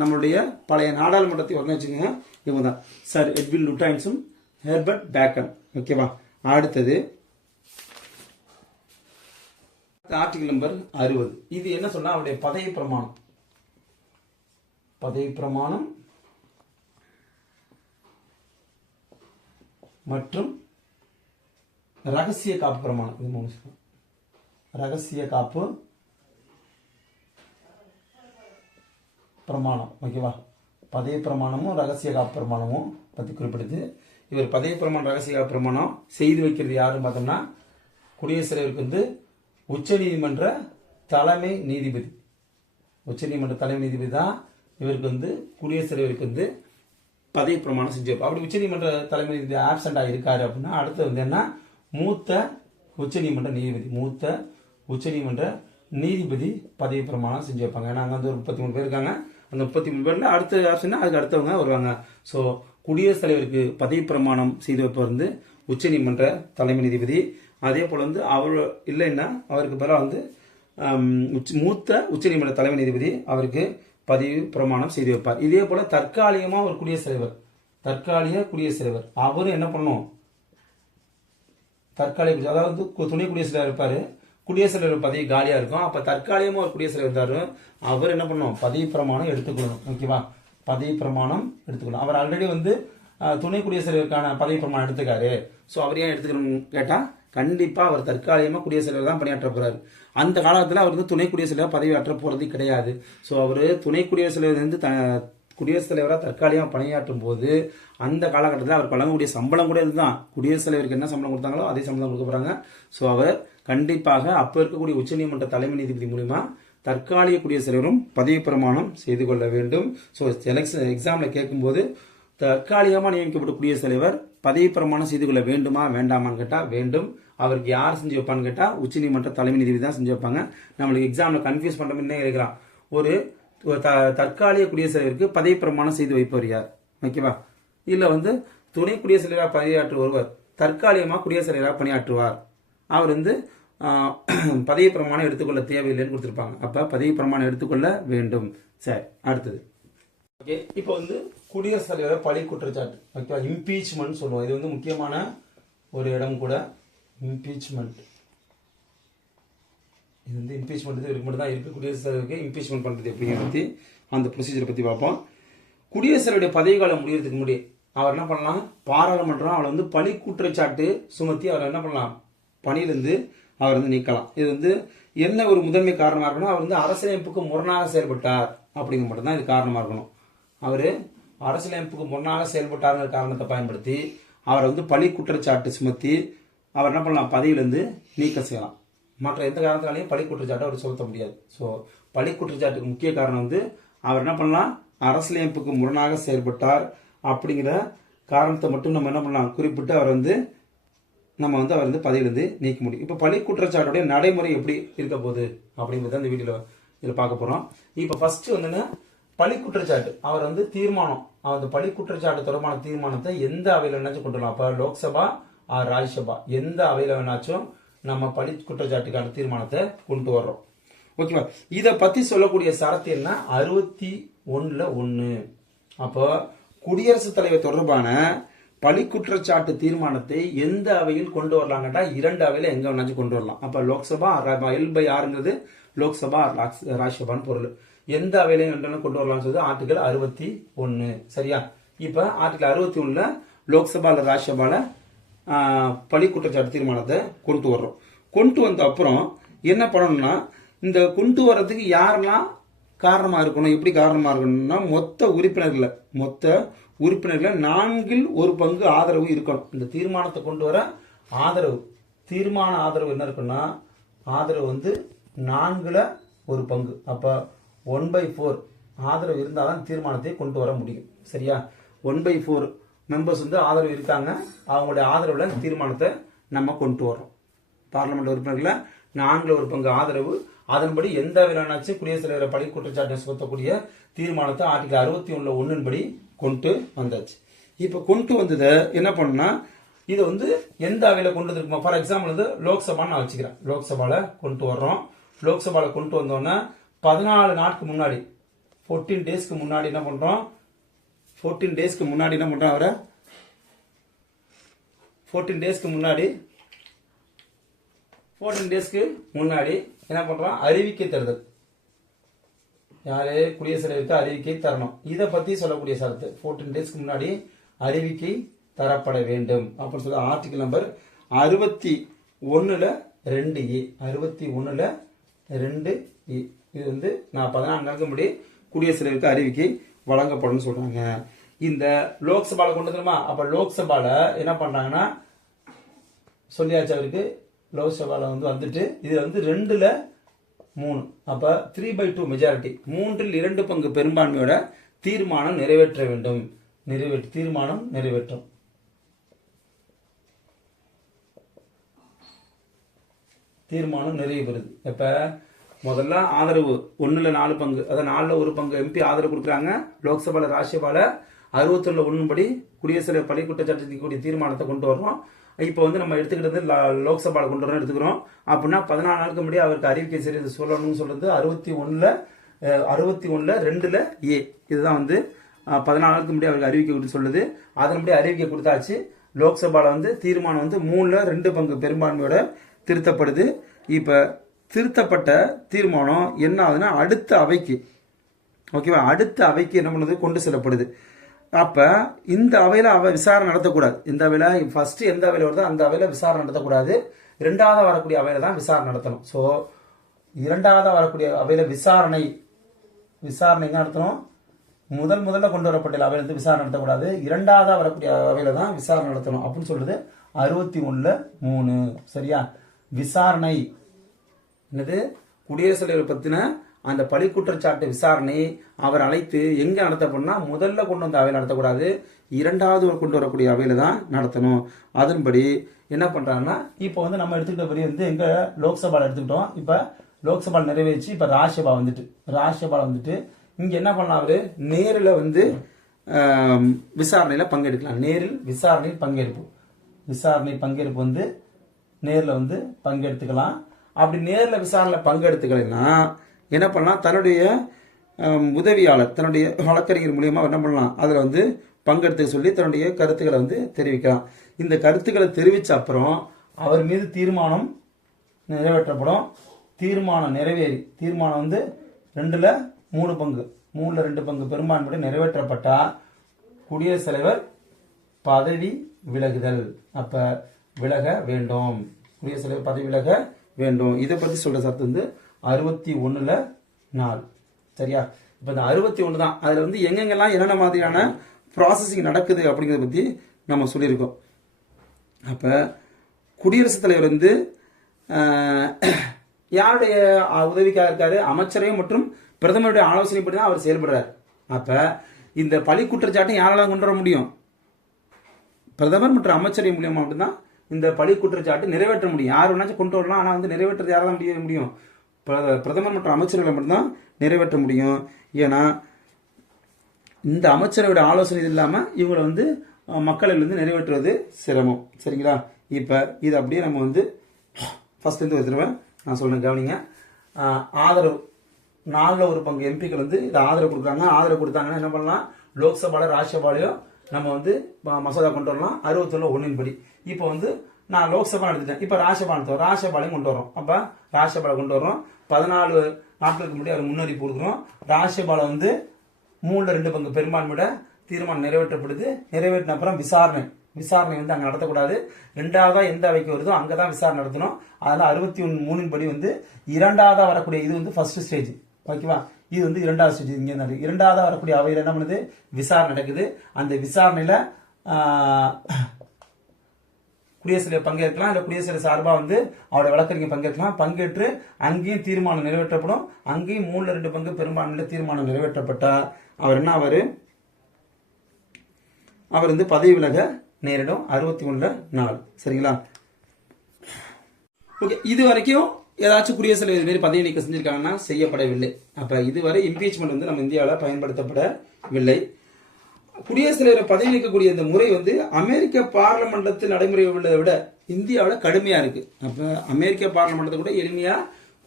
நம்மளுடைய பழைய நாடாளுமன்றத்தை ஒருங்கிணைச்சுங்க. இவங்க தான் சார் எட்வின் லுட்டைன்ஸும் ஹெர்பர்ட் பேக்கர். ஓகேவா, அடுத்தது ஆர்டிகல் நம்பர் 60. இது என்ன சொன்னா அவருடைய பதவி பிரமாணம் மற்றும் ரகசிய காப்பு பிரமாணம். இது 3 ரகசிய காப்பு பிரமாணம். ஓகேவா, பதவி பிரமாணமும் ரகசிய காப்பு பிரமாணமும் பத்தி குறிப்பிடுது. இவர் பதவி பிரமாணம் ரகசிய காப்பு பிரமாணம் செய்து வைக்கிறது யாருன்னு பார்த்தோம்னா குடியரசுத் தலைவருக்கு வந்து உச்சநீதிமன்ற தலைமை நீதிபதி. உச்சநீதிமன்ற தலைமை நீதிபதி தான் இவருக்கு வந்து குடியரசுத் தலைவருக்கு வந்து பதவி பிரமாணம் செஞ்சு. அப்படி உச்சநீதிமன்ற தலைமை நீதிபதி ஆப்சண்டா இருக்காரு அப்படின்னா அடுத்து வந்து என்ன, மூத்த உச்சநீதிமன்ற நீதிபதி பதவி பிரமாணம் செஞ்சு வைப்பாங்க. ஏன்னா அங்க வந்து ஒரு 33 பேர் இருக்காங்க. அந்த 33 பேர்ல அடுத்த ஆப்ஷன் அதுக்கு அடுத்தவங்க வருவாங்க. ஸோ குடியரசுத் தலைவருக்கு பதவி பிரமாணம் செய்து வைப்பவர் வந்து உச்சநீதிமன்ற தலைமை நீதிபதி. அதே போல வந்து அவர் இல்லைன்னா அவருக்கு பதிலாக வந்து மூத்த உச்சநீதிமன்ற தலைமை நீதிபதி அவருக்கு பதவி பிரமாணம் செய்து வைப்பார். இதே போல தற்காலிகமா ஒரு தற்காலிக குடியரசுத் தலைவர் அவரும் என்ன பண்ணும், தற்காலிக அதாவது துணை குடியரசுத் தலைவர் இருப்பாரு, குடியரசுத் தலைவர் பதவி காலியா இருக்கும். அப்ப தற்காலிகமா ஒரு குடியரசுத் தலைவர் இருந்தாரு, அவர் என்ன பண்ணும், பதவி பிரமாணம் எடுத்துக்கொள்ளணும். ஓகேவா, பதவி பிரமாணம் எடுத்துக்கணும். அவர் ஆல்ரெடி வந்து துணை குடியரசுத் தலைவருக்கான பதவி பிரமாணம் எடுத்துக்காரு. ஸோ அவர் ஏன் எடுத்துக்கணும்னு கேட்டா கண்டிப்பா அவர் தற்காலிகமா குடியரசுத் தலைவர் தான் பணியாற்ற போறாரு. அந்த காலத்துல அவர் வந்து துணை குடியரசுத் தலைவர் பதவி ஆற்ற போறது கிடையாது. ஸோ அவரு துணை குடியரசுத் தலைவர் வந்து குடியரசுத் தலைவராக தற்காலிகமாக பணியாற்றும் போது அந்த காலகட்டத்தில் அவர் வழங்கக்கூடிய சம்பளம் கூட இதுதான். குடியரசுத் தலைவருக்கு என்ன சம்பளம் கொடுத்தாங்களோ அதே சம்பளம் கொடுக்க போறாங்க. ஸோ அவர் கண்டிப்பாக அப்ப இருக்கக்கூடிய உச்சநீதிமன்ற தலைமை நீதிபதி மூலமா தற்காலிக குடியரசுத் தலைவரும் பதவி பிரமாணம் செய்து கொள்ள வேண்டும். ஸோ எக்ஸாம்ல கேட்கும்போது தற்காலிகமாக நியமிக்கப்பட்ட குடியரசுத் தலைவர் பதவி பிரமாணம் செய்து கொள்ள வேண்டுமா வேண்டாமான்னு கேட்டா வேண்டும். அவருக்கு யார் செஞ்சு வைப்பான்னு கேட்டா உச்சநீதிமன்ற தலைமை நீதிபதி தான் செஞ்சு வைப்பாங்க. நம்மளுக்கு எக்ஸாம்ல கன்ஃபியூஸ் பண்ற மாதிரி கேட்கலாம், ஒரு தற்காலிக குடியரசுத் தலைவருக்கு பதவி பிரமாணம் செய்து வைப்பவர் யார், ஓகேவா, இல்ல வந்து துணை குடியரசுத் தலைவராக பணியாற்ற ஒருவர் தற்காலிகமாக குடியரசுத் தலைவராக பணியாற்றுவார், அவர் வந்து பதவி பிரமாணம் எடுத்துக்கொள்ள தேவையில்லைன்னு கொடுத்திருப்பாங்க. அப்ப பதவி பிரமாணம் எடுத்துக்கொள்ள வேண்டும். சரி, அடுத்தது ஓகே. இப்போ வந்து குடியரசுத் தலைவர் பழி குற்றச்சாட்டு, ஓகேவா, இம்பீச்மெண்ட் சொல்லுவோம். இது வந்து முக்கியமான ஒரு இடம் கூட, இம்பீச்மெண்ட். இது வந்து இம்பீச்மெண்ட் இவருக்கு மட்டும் தான் இருக்கு. குடியரசுத் தலைவருக்கு இம்பீச்மெண்ட் பண்றது எப்படிங்கிறத பத்தி அந்த ப்ரொசீஜரை பத்தி பார்ப்போம். குடியரசுத் தலைவருடைய பதவி காலம் முடியறதுக்கு முன்னாடி அவர் என்ன பண்ணலாம், பாராளுமன்றம் அவரை வந்து பழி குற்றச்சாட்டு சுமத்தி அவர் என்ன பண்ணலாம், பணியிலிருந்து அவர் வந்து நீக்கலாம். இது வந்து என்ன ஒரு முதன்மை காரணமா இருக்குன்னா அவர் வந்து அரசியலமைப்புக்கு முரணாக செயல்பட்டார் அப்படிங்கிற மட்டும்தான் இது காரணமாக இருக்கணும். அவர் அரசியலமைப்புக்கு முன்னாக செயல்பட்டாருங்கிற காரணத்தை பயன்படுத்தி அவரை வந்து பழி குற்றச்சாட்டு சுமத்தி அவர் என்ன பண்ணலாம், பதவியிலேருந்து நீக்கம் செய்யலாம். மற்ற எந்த காரணத்தினாலையும் பழி குற்றச்சாட்டை அவர் சுமத்த முடியாது. ஸோ பழி குற்றச்சாட்டுக்கு முக்கிய காரணம் வந்து அவர் என்ன பண்ணலாம், அரசியலமைப்புக்கு முரணாக செயல்பட்டார் அப்படிங்கிற காரணத்தை மட்டும் நம்ம என்ன பண்ணலாம் குறிப்பிட்டு அவர் வந்து அவர் வந்து பதவியிலிருந்து நீக்க முடியும். இப்போ பழி குற்றச்சாட்டுடைய நடைமுறை எப்படி இருக்க போகுது அப்படிங்கிறத இந்த வீடியோவில் இதில் பார்க்க போகிறோம். இப்போ ஃபர்ஸ்ட் வந்து பழி குற்றச்சாட்டு அவர் வந்து தீர்மானம், அந்த பழி குற்றச்சாட்டு தொடர்பான தீர்மானத்தை எந்த அவையில் வேணாச்சும் கொண்டு வரலாம். அப்போ லோக்சபா ராஜ்யசபா எந்த அவையில் வேணாச்சும் நம்ம பழி குற்றச்சாட்டுக்கான தீர்மானத்தை கொண்டு வர்றோம். ஓகேவா? இதை பற்றி சொல்லக்கூடிய சரத்து என்ன, 61(1). அப்போ குடியரசுத் தலைவர் தொடர்பான பழி குற்றச்சாட்டு தீர்மானத்தை எந்த அவையில் கொண்டு வரலாங்கட்டா 2 அவையில் எங்க வேணாச்சும் கொண்டு வரலாம். அப்ப லோக்சபா L/6ங்கிறது லோக்சபா ராஜ்யசபான்னு பொருள். எந்த அவையிலையும் கொண்டு வரலாம்னு சொல்லி ஆர்டிகல் 61. சரியா? இப்ப ஆர்டிகல் 61ல லோக்சபா ராஜ்யசபால பழி குற்றச்சாட்டு தீர்மானத்தை கொண்டு வர்றோம். கொண்டு வந்த அப்புறம் என்ன பண்ணணும்னா, இந்த கொண்டு வர்றதுக்கு யாரெல்லாம் காரணமா இருக்கணும், எப்படி காரணமா இருக்கணும்னா மொத்த உறுப்பினர்களை 4/1 ஆதரவு இருக்கணும். இந்த தீர்மானத்தை கொண்டு வர ஆதரவு, தீர்மான ஆதரவு என்ன இருக்குன்னா, ஆதரவு வந்து 4/1. அப்ப 1/4 ஆதரவு இருந்தால்தான் தீர்மானத்தை கொண்டு வர முடியும். சரியா? 1/4 மெம்பர்ஸ் வந்து ஆதரவு இருக்காங்க, அவங்களுடைய ஆதரவுல தீர்மானத்தை நம்ம கொண்டு வரோம். பார்லிமெண்ட் உறுப்பினர்களை 4/1 ஆதரவு, அதன்படி எந்த வேணாச்சு குடியரசுத் தலைவர் பழி குற்றச்சாட்டை சுமத்தக்கூடிய தீர்மானத்தை ஆர்டிகல் 61(1) படி கொண்டு வந்தாச்சு. இப்ப கொண்டு வந்ததை என்ன பண்ணா, இதை வந்து எந்த அவையில கொண்டு வந்துருக்குமா, ஃபார் எக்ஸாம்பிள் வந்து லோக்சபான்னு நான் வச்சுக்கிறேன். லோக்சபால கொண்டு வர்றோம். லோக்சபால கொண்டு வந்தோன்னா 14 நாட்களுக்கு முன்னாடி 14 டேஸ்க்கு முன்னாடி என்ன பண்றோம், 14 டேஸ்க்கு முன்னாடி என்ன பண்றோம், அவரை 14 டேஸ்க்கு முன்னாடி என்ன பண்றோம், அறிவிக்கை தருதல். யாரு, குடியரசுத் தலைவருக்கு அறிவிக்கை தரணும். இதை பத்தி சொல்லக்கூடிய சரத்து 14 டேஸ்க்கு முன்னாடி அறிவிக்கை தரப்பட வேண்டும் அப்படின்னு சொல்ல ஆர்டிகல் நம்பர் 61(2)(e). 61(2)(e). இது வந்து நான் 14 நாளுக்கு முன்னாடி குடியரசுத் தலைவருக்கு அறிவிக்கை வழங்கப்படும் சொல்றாங்க. இந்த லோக்சபால கொண்டு வந்துருமா, அப்ப லோக்சபால என்ன பண்றாங்கன்னா சொல்லியாச்சு, அவருக்கு லோக்சபால வந்து வந்துட்டு இதுல வந்து 2/3, அப்ப 3/2 மெஜாரிட்டி, 3/2 பெரும்பான்மையோட தீர்மானம் நிறைவேற்ற வேண்டும். தீர்மானம் நிறைவேற்றும். தீர்மானம் நிறைவு பெறுது. இப்ப முதல்ல ஆதரவு 1/4, அதாவது 4/1 எம்பி ஆதரவு கொடுக்குறாங்க. லோக்சபால ராஜ்யசபால 61(1) படி குடியரசுத் தலைவர் பழி குற்றச்சாட்டு தீர்மானத்தை கொண்டு வர்றோம். இப்போ வந்து நம்ம எடுத்துக்கிட்டது லோக்சபால கொண்டு வரணும் எடுத்துக்கிறோம். அப்படின்னா 14 நாளுக்கு முன்னாடி அவருக்கு அறிவிக்கை சரி சொல்லணும்னு சொல்றது 61(2)(e). இதுதான் வந்து 14 நாளுக்கு முன்னாடி அவருக்கு அறிவிக்கை சொல்லுது. அதன்படி அறிவிக்கை கொடுத்தாச்சு. லோக்சபால வந்து தீர்மானம் வந்து 3/2 பெரும்பான்மையோட திருத்தப்படுது. இப்ப திருத்தப்பட்ட தீர்மானம் என்ன ஆகுதுன்னா அடுத்த அவைக்கு, ஓகேவா, அடுத்த அவைக்கு என்ன பண்ணுது, கொண்டு செல்லப்படுது. அப்ப இந்த அவையில விசாரணை நடத்தக்கூடாது. இந்த அவையில ஃபர்ஸ்ட் எந்த அவையில வருதோ அந்த அவையில விசாரணை நடத்தக்கூடாது. 2வது வரக்கூடிய அவையில தான் விசாரணை நடத்தணும். ஸோ 2வது வரக்கூடிய அவையில விசாரணை எங்க நடத்தணும், முதல்ல கொண்டு வரப்பட்ட அவையில இருந்து விசாரணை நடத்தக்கூடாது. 2வது வரக்கூடிய அவையில தான் விசாரணை நடத்தணும் அப்படின்னு சொல்றது 61(3). சரியா? விசாரணை என்னது, குடியரசுத் தலைவர் பத்தின அந்த பழி குற்றச்சாட்டு விசாரணை அவர் அழைத்து எங்க நடத்தப்படும்னா முதல்ல கொண்டு வந்த அவையில் நடத்தக்கூடாது, 2வது கொண்டு வரக்கூடிய அவையில தான் நடத்தணும். அதன்படி என்ன பண்றாங்கன்னா, இப்போ வந்து நம்ம எடுத்துக்கிட்ட படி வந்து எங்க லோக்சபால எடுத்துக்கிட்டோம். இப்ப லோக்சபால நிறைவேற்றி இப்ப ராஜ்யசபா வந்துட்டு இங்க என்ன பண்ணலாம், அவரு நேரில் வந்து விசாரணையில பங்கெடுக்கலாம். நேரில் விசாரணையில் பங்கெடுப்பு வந்து நேரில் வந்து பங்கெடுத்துக்கலாம். அப்படி நேரில் விசாரணையில் பங்கெடுத்துக்கலைன்னா என்ன பண்ணலாம், தன்னுடைய உதவியாளர், தன்னுடைய வழக்கறிஞர் மூலியமா என்ன பண்ணலாம், அதில் வந்து பங்கெடுத்துக்க சொல்லி தன்னுடைய கருத்துக்களை வந்து தெரிவிக்கலாம். இந்த கருத்துக்களை தெரிவித்த அப்புறம் அவர் மீது தீர்மானம் நிறைவேற்றப்படும். தீர்மானம் நிறைவேறி தீர்மானம் வந்து 2/3 பெரும்பான்மையுடன் நிறைவேற்றப்பட்டா குடியரசுத் தலைவர் பதவி விலகுதல். அப்ப விலக வேண்டும், குடியரசுத் தலைவர் பதவி விலக வேண்டும். இதை பத்தி சொல்ற சரத்து வந்து 61(4). சரியா? இப்போ இந்த 61 தான். அதில் வந்து எங்கெங்கெல்லாம் என்னென்ன மாதிரியான ப்ராசஸிங் நடக்குது அப்படிங்கிறத பற்றி நம்ம சொல்லியிருக்கோம். அப்போ குடியரசுத் தலைவர் வந்து யாருடைய உதவிக்காக இருக்காரு? அமைச்சரையும் மற்றும் பிரதமருடைய ஆலோசனைப்படி தான் அவர் செயல்படுறார். அப்ப இந்த பழி குற்றச்சாட்டை யாரால கொண்டு வர முடியும்? பிரதமர் மற்றும் அமைச்சரை மூலியமா மட்டும்தான் இந்த பழி குற்றச்சாட்டு நிறைவேற்ற முடியும். யார் வேணாச்சும் கொண்டு வரலாம், ஆனா வந்து நிறைவேற்றது யாரால முடியும்? பிரதமர் மற்றும் அமைச்சர்களை மட்டும்தான் நிறைவேற்ற முடியும். ஏன்னா இந்த அமைச்சரோட ஆலோசனை இல்லாம இவங்களை வந்து மக்களில் வந்து நிறைவேற்றுவது சிரமம். சரிங்களா? இப்ப இது அப்படியே நம்ம வந்து ஃபர்ஸ்ட் இருந்து ஒரு தடவை நான் சொல்றேன், கவனிங்க. ஆதரவு 4 பங்கு எம்பிக்கள் வந்து இதை ஆதரவு கொடுக்குறாங்க. ஆதரவு கொடுத்தாங்கன்னா என்ன பண்ணலாம்? லோக்சபால ராஜ்யசபாலையும் நம்ம வந்து மசோதா கொண்டு வரலாம் 61 படி. இப்போ வந்து நான் லோக்சபா எடுத்துட்டேன், இப்போ ராஜ்யசபாலையும் கொண்டு வரோம். அப்ப ராஜ்யசபால கொண்டு வரோம். 14 நாட்களுக்கு முன்னாடி அவர் முன்னறிவிப்பு கொடுக்குறோம். ராஜ்யசபால வந்து 3/2 பங்கு பெரும்பான்மையோட தீர்மானம் நிறைவேற்றப்படுது. நிறைவேற்றின அப்புறம் விசாரணை வந்து அங்க நடத்தக்கூடாது. 2வதா எந்த அவைக்கு வருதோ அங்கதான் விசாரணை நடத்தணும். அதனால 61 படி வந்து 2வதா வரக்கூடிய இது வந்து ஃபர்ஸ்ட் ஸ்டேஜ். ஓகேவா? இது வந்து 2வது ஸ்டேஜ். இங்க 2வதா வரக்கூடிய அவையில என்ன பண்ணுது? விசாரணை நடக்குது. அந்த விசாரணையில குடியரசுத் பங்கேற்கலாம், இல்ல குடியரசுத் சார்பா வந்து அவருடைய வழக்கறிஞர் பங்கேற்கலாம். பங்கேற்று அங்கேயும் தீர்மானம் நிறைவேற்றப்படும். அங்கேயும் 3/2 பங்கு பெரும்பான்மையில தீர்மானம் நிறைவேற்றப்பட்டா அவர் என்ன அவர் வந்து பதவி விலக நேரிடும் 61 நாள். சரிங்களா? ஓகே, இது வரைக்கும் ஏதாச்சும் குடியரசுத் தலைவர் மாரி பதவி நீக்கம் செஞ்சிருக்காங்கன்னா செய்யப்படவில்லை. அப்ப இதுவரை இம்பீச்மெண்ட் வந்து நம்ம இந்தியாவில் பயன்படுத்தப்படவில்லை. குடியரசுத் தலைவரை பதவி நீக்கக்கூடிய இந்த முறை வந்து அமெரிக்க பார்லமெண்டத்தில் நடைமுறை உள்ளதை விட இந்தியாவில் கடுமையா இருக்கு. அப்ப அமெரிக்க பார்லமெண்டத்தை கூட எளிமையா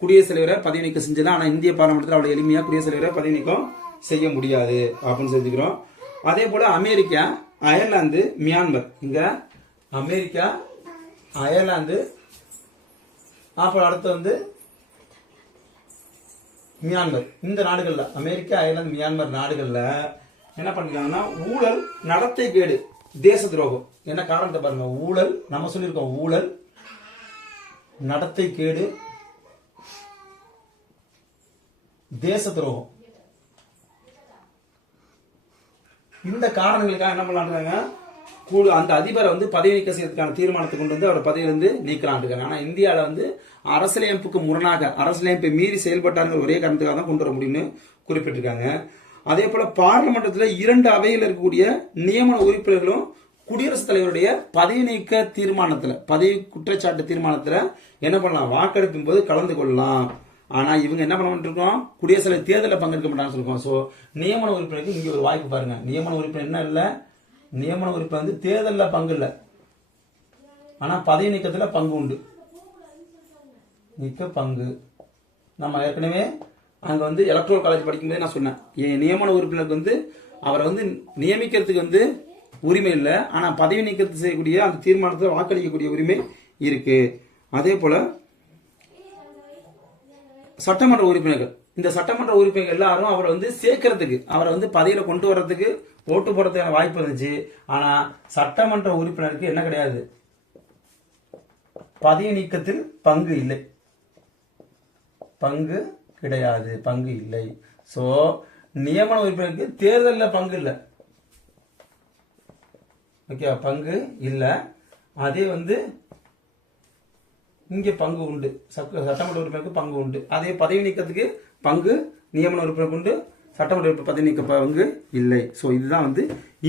குடியரசுத் தலைவரை பதவி நீக்கம் செஞ்சதான். ஆனா இந்திய பார்லமெண்டத்தில் அவ்வளவு எளிமையா குடியரசுத் தலைவரை பதவி நீக்கம் செய்ய முடியாது அப்படின்னு செஞ்சுக்கிறோம். அதே போல அமெரிக்கா, அயர்லாந்து, மியான்மர், இங்க அமெரிக்கா, அயர்லாந்து, அப்புறம் அடுத்து வந்து மியான்மர். இந்த நாடுகள்ல அமெரிக்கா, அயர்லாந்து, மியான்மர் நாடுகள்ல என்ன பண்ணிருக்காங்கன்னா ஊழல், நடத்தை கேடு, தேச துரோகம். என்ன காரணத்தை பாருங்க. ஊழல், நம்ம சொல்லியிருக்கோம், ஊழல், நடத்தை கேடு, தேச துரோகம். இந்த காரணங்களுக்காக என்ன பண்ணலாம்னு அந்த அதிபரை வந்து பதவி நீக்கம் செய்யறதுக்கான தீர்மானத்தை கொண்டு வந்து அவர் பதவியிலிருந்து நீக்கலாம். ஆனா இந்தியாவில வந்து அரசியலமைப்புக்கு முரணாக, அரசியலமைப்பை மீறி செயல்பட்டாங்க ஒரே காரணத்துக்காக தான் கொண்டு வர முடியும்னு குறிப்பிட்டிருக்காங்க. அதே போல பார்லிமெண்டத்தில் 2 அவையில் இருக்கக்கூடிய நியமன உறுப்பினர்களும் குடியரசுத் தலைவருடைய பதவி நீக்க தீர்மானத்துல, பதவி குற்றச்சாட்டு தீர்மானத்துல என்ன பண்ணலாம்? வாக்கெடுப்பின் போது கலந்து கொள்ளலாம். ஆனா இவங்க என்ன பண்ண இருக்கோம்? குடியரசுத் தலைவர் தேர்தலில் பங்கெடுக்க மாட்டான்னு சொல்லுவோம். சோ நியமன உறுப்பினருக்கு இங்க ஒரு வாய்ப்பு பாருங்க. நியமன உறுப்பினர் என்ன இல்ல? நியமன உறுப்பினர் வந்து தேர்தலில் பங்கு இல்ல, ஆனா பதவி நீக்கத்துல பங்கு உண்டு. நீக்க பங்கு நம்ம ஏற்கனவே அங்க வந்து எலக்ட்ரல் காலேஜ் படிக்கும்போது நான் சொன்னேன், நியமன உறுப்பினருக்கு வந்து அவரை வந்து நியமிக்கிறதுக்கு வந்து உரிமை இல்லை, ஆனா பதவி நீக்கத்து செய்யக்கூடிய அந்த தீர்மானத்தை வாக்களிக்கக்கூடிய உரிமை இருக்கு. அதே போல சட்டமன்ற உறுப்பினர்கள், இந்த சட்டமன்ற உறுப்பினர்கள் எல்லாரும் அவரை வந்து சேர்க்கறதுக்கு, அவரை வந்து பதவியில கொண்டு வர்றதுக்கு ஓட்டு போடுறதுக்கான வாய்ப்பு இருந்துச்சு. ஆனா சட்டமன்ற உறுப்பினருக்கு என்ன கிடையாது? பதவி நீக்கத்தில் பங்கு இல்லை, பங்கு கிடையாது, பங்கு இல்லை. சோ நியமன உறுப்பினருக்கு தேர்தலில் பங்கு இல்லை. ஓகே, பங்கு இல்லை. அதே வந்து இங்க பங்கு உண்டு, சட்டமன்ற உறுப்பினருக்கு பங்கு உண்டு. அதே பதவி நீக்கத்துக்கு பங்கு நியமன உறுப்பினருக்கு உண்டு, சட்டமன்ற பதவி நீக்க பங்கு இல்லை. ஸோ இதுதான் வந்து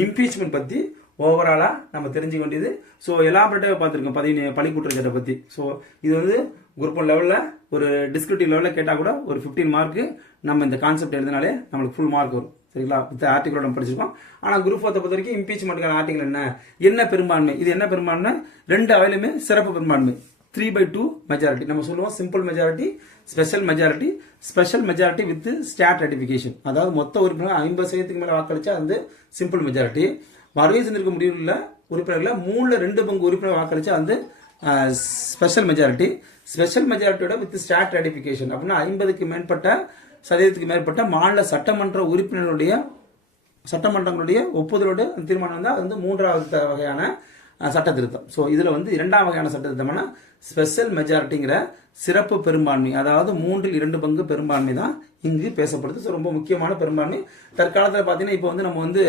இம்பீச்மெண்ட் பத்தி ஓவராலா நம்ம தெரிஞ்சுக்க வேண்டியது. ஸோ எலாபரேட்டாக பார்த்துருக்கோம் பழி குற்றச்சாட்டை பத்தி. ஸோ இது வந்து குரூப் 1 லெவலில் ஒரு டிஸ்கிரிப்டிவ் லெவலில் கேட்டால் கூட ஒரு 15 மார்க்கு நம்ம இந்த கான்செப்ட் எழுதினாலே நம்மளுக்கு ஃபுல் மார்க் வரும். சரிங்களா? இந்த ஆர்டிகலோட நம்ம படிச்சிருக்கோம். ஆனால் குரூப் 4 பொறுத்த வரைக்கும் இம்பீச்மெண்ட்டுக்கான ஆர்டிகல் என்ன பெரும்பான்மை, இது என்ன பெரும்பான்மை? 2 அவையிலுமே சிறப்பு பெரும்பான்மை, 3/2 மெஜாரிட்டி. நம்ம சொல்லுவோம் simple majority, special majority. Special majority with state ratification, அதாவது மொத்த உறுப்பினர் 50% மேல வாக்களிச்சா வந்து சிம்பிள் மெஜாரிட்டி. வருகை செஞ்சிருக்க முடிவுள்ள உறுப்பினர்கள் 3/2 பங்கு உறுப்பினர் வாக்களிச்சா வந்து ஸ்பெஷல் மெஜாரிட்டி. ஸ்பெஷல் மெஜாரிட்டியோட வித் ஸ்டாட் ரட்டிபிகேஷன் அப்படின்னா 50% மேற்பட்ட மாநில சட்டமன்றங்களுடைய ஒப்புதலோடு தீர்மானம் வந்து அது வந்து 3வது வகையான சட்ட திருத்தம். ஸோ இதில் வந்து இரண்டாம் வகையான சட்ட திருத்தம்னா ஸ்பெஷல் மெஜாரிட்டிங்கிற சிறப்பு பெரும்பான்மை, அதாவது 3/2 பெரும்பான்மை தான் இங்கு பேசப்படுது. ஸோ ரொம்ப முக்கியமான பெரும்பான்மை. தற்காலத்தில் பார்த்தீங்கன்னா இப்போ வந்து நம்ம வந்து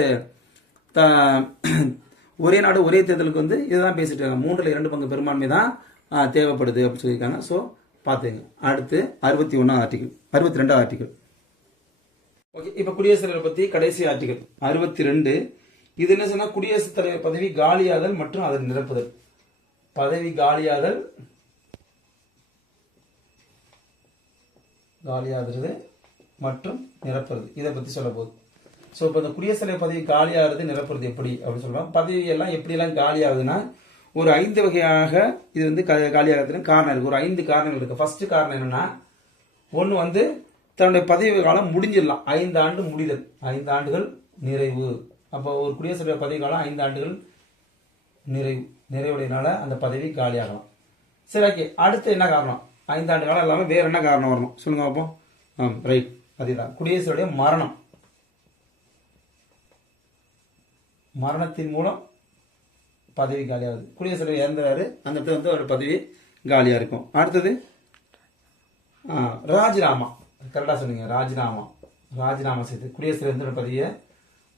ஒரே நாடு ஒரே தேர்தலுக்கு வந்து இதுதான் பேசிட்டு இருக்காங்க. 3/2 பெரும்பான்மை தான் தேவைப்படுது அப்படின்னு சொல்லியிருக்காங்க. ஸோ பார்த்துங்க. அடுத்து 62 ஆர்டிகிள். ஓகே, இப்போ குடியரசுத் தலைவர் பற்றி கடைசி ஆர்டிகிள் 62. இது என்ன சொன்னா, குடியரசுத் தலைவர் பதவி காலியாதல் மற்றும் அதை நிரப்புதல். பதவி காலியாதல் மற்றும் நிரப்புறது, இதை பத்தி சொல்ல போகுது. ஸோ இப்போ இந்த குடியரசுத் தலைவர் பதவி காலியாகிறது நிரப்புறது எப்படி அப்படின்னு சொல்லுவாங்க. பதவி எல்லாம் எப்படிலாம் காலி ஆகுதுன்னா, ஒரு 5 வகையாக இது வந்து காலியாகிறதுக்கு காரணம் இருக்கு. ஒரு 5 காரணங்கள் இருக்கு. ஃபர்ஸ்ட் காரணம் என்னன்னா, ஒன்று வந்து தன்னுடைய பதவி காலம் முடிஞ்சிடலாம். 5 ஆண்டு முடிதல், 5 ஆண்டுகள் நிறைவு. அப்போ ஒரு குடியரசுத் தலைவர் பதவி காலம் 5 ஆண்டுகள் நிறைவுடையனால அந்த பதவி காலியாகலாம். சரி, ஓகே. அடுத்து என்ன காரணம்? 5 ஆண்டு காலம் இல்லாமல் வேற என்ன காரணம் வரணும் சொல்லுங்க பார்ப்போம். ரைட், அதுதான் குடியரசுடைய மரணத்தின் மூலம் பதவி காலியாகுது. குடியரசுத் தலைவர் இறந்துறாரு, அந்த இடத்துல வந்து அவரோட பதவி காலியா இருக்கும். அடுத்தது ராஜினாமா. கரெக்டா சொன்னீங்க. ராஜினாமா செய்து குடியரசுத் தலைவர் பதவியை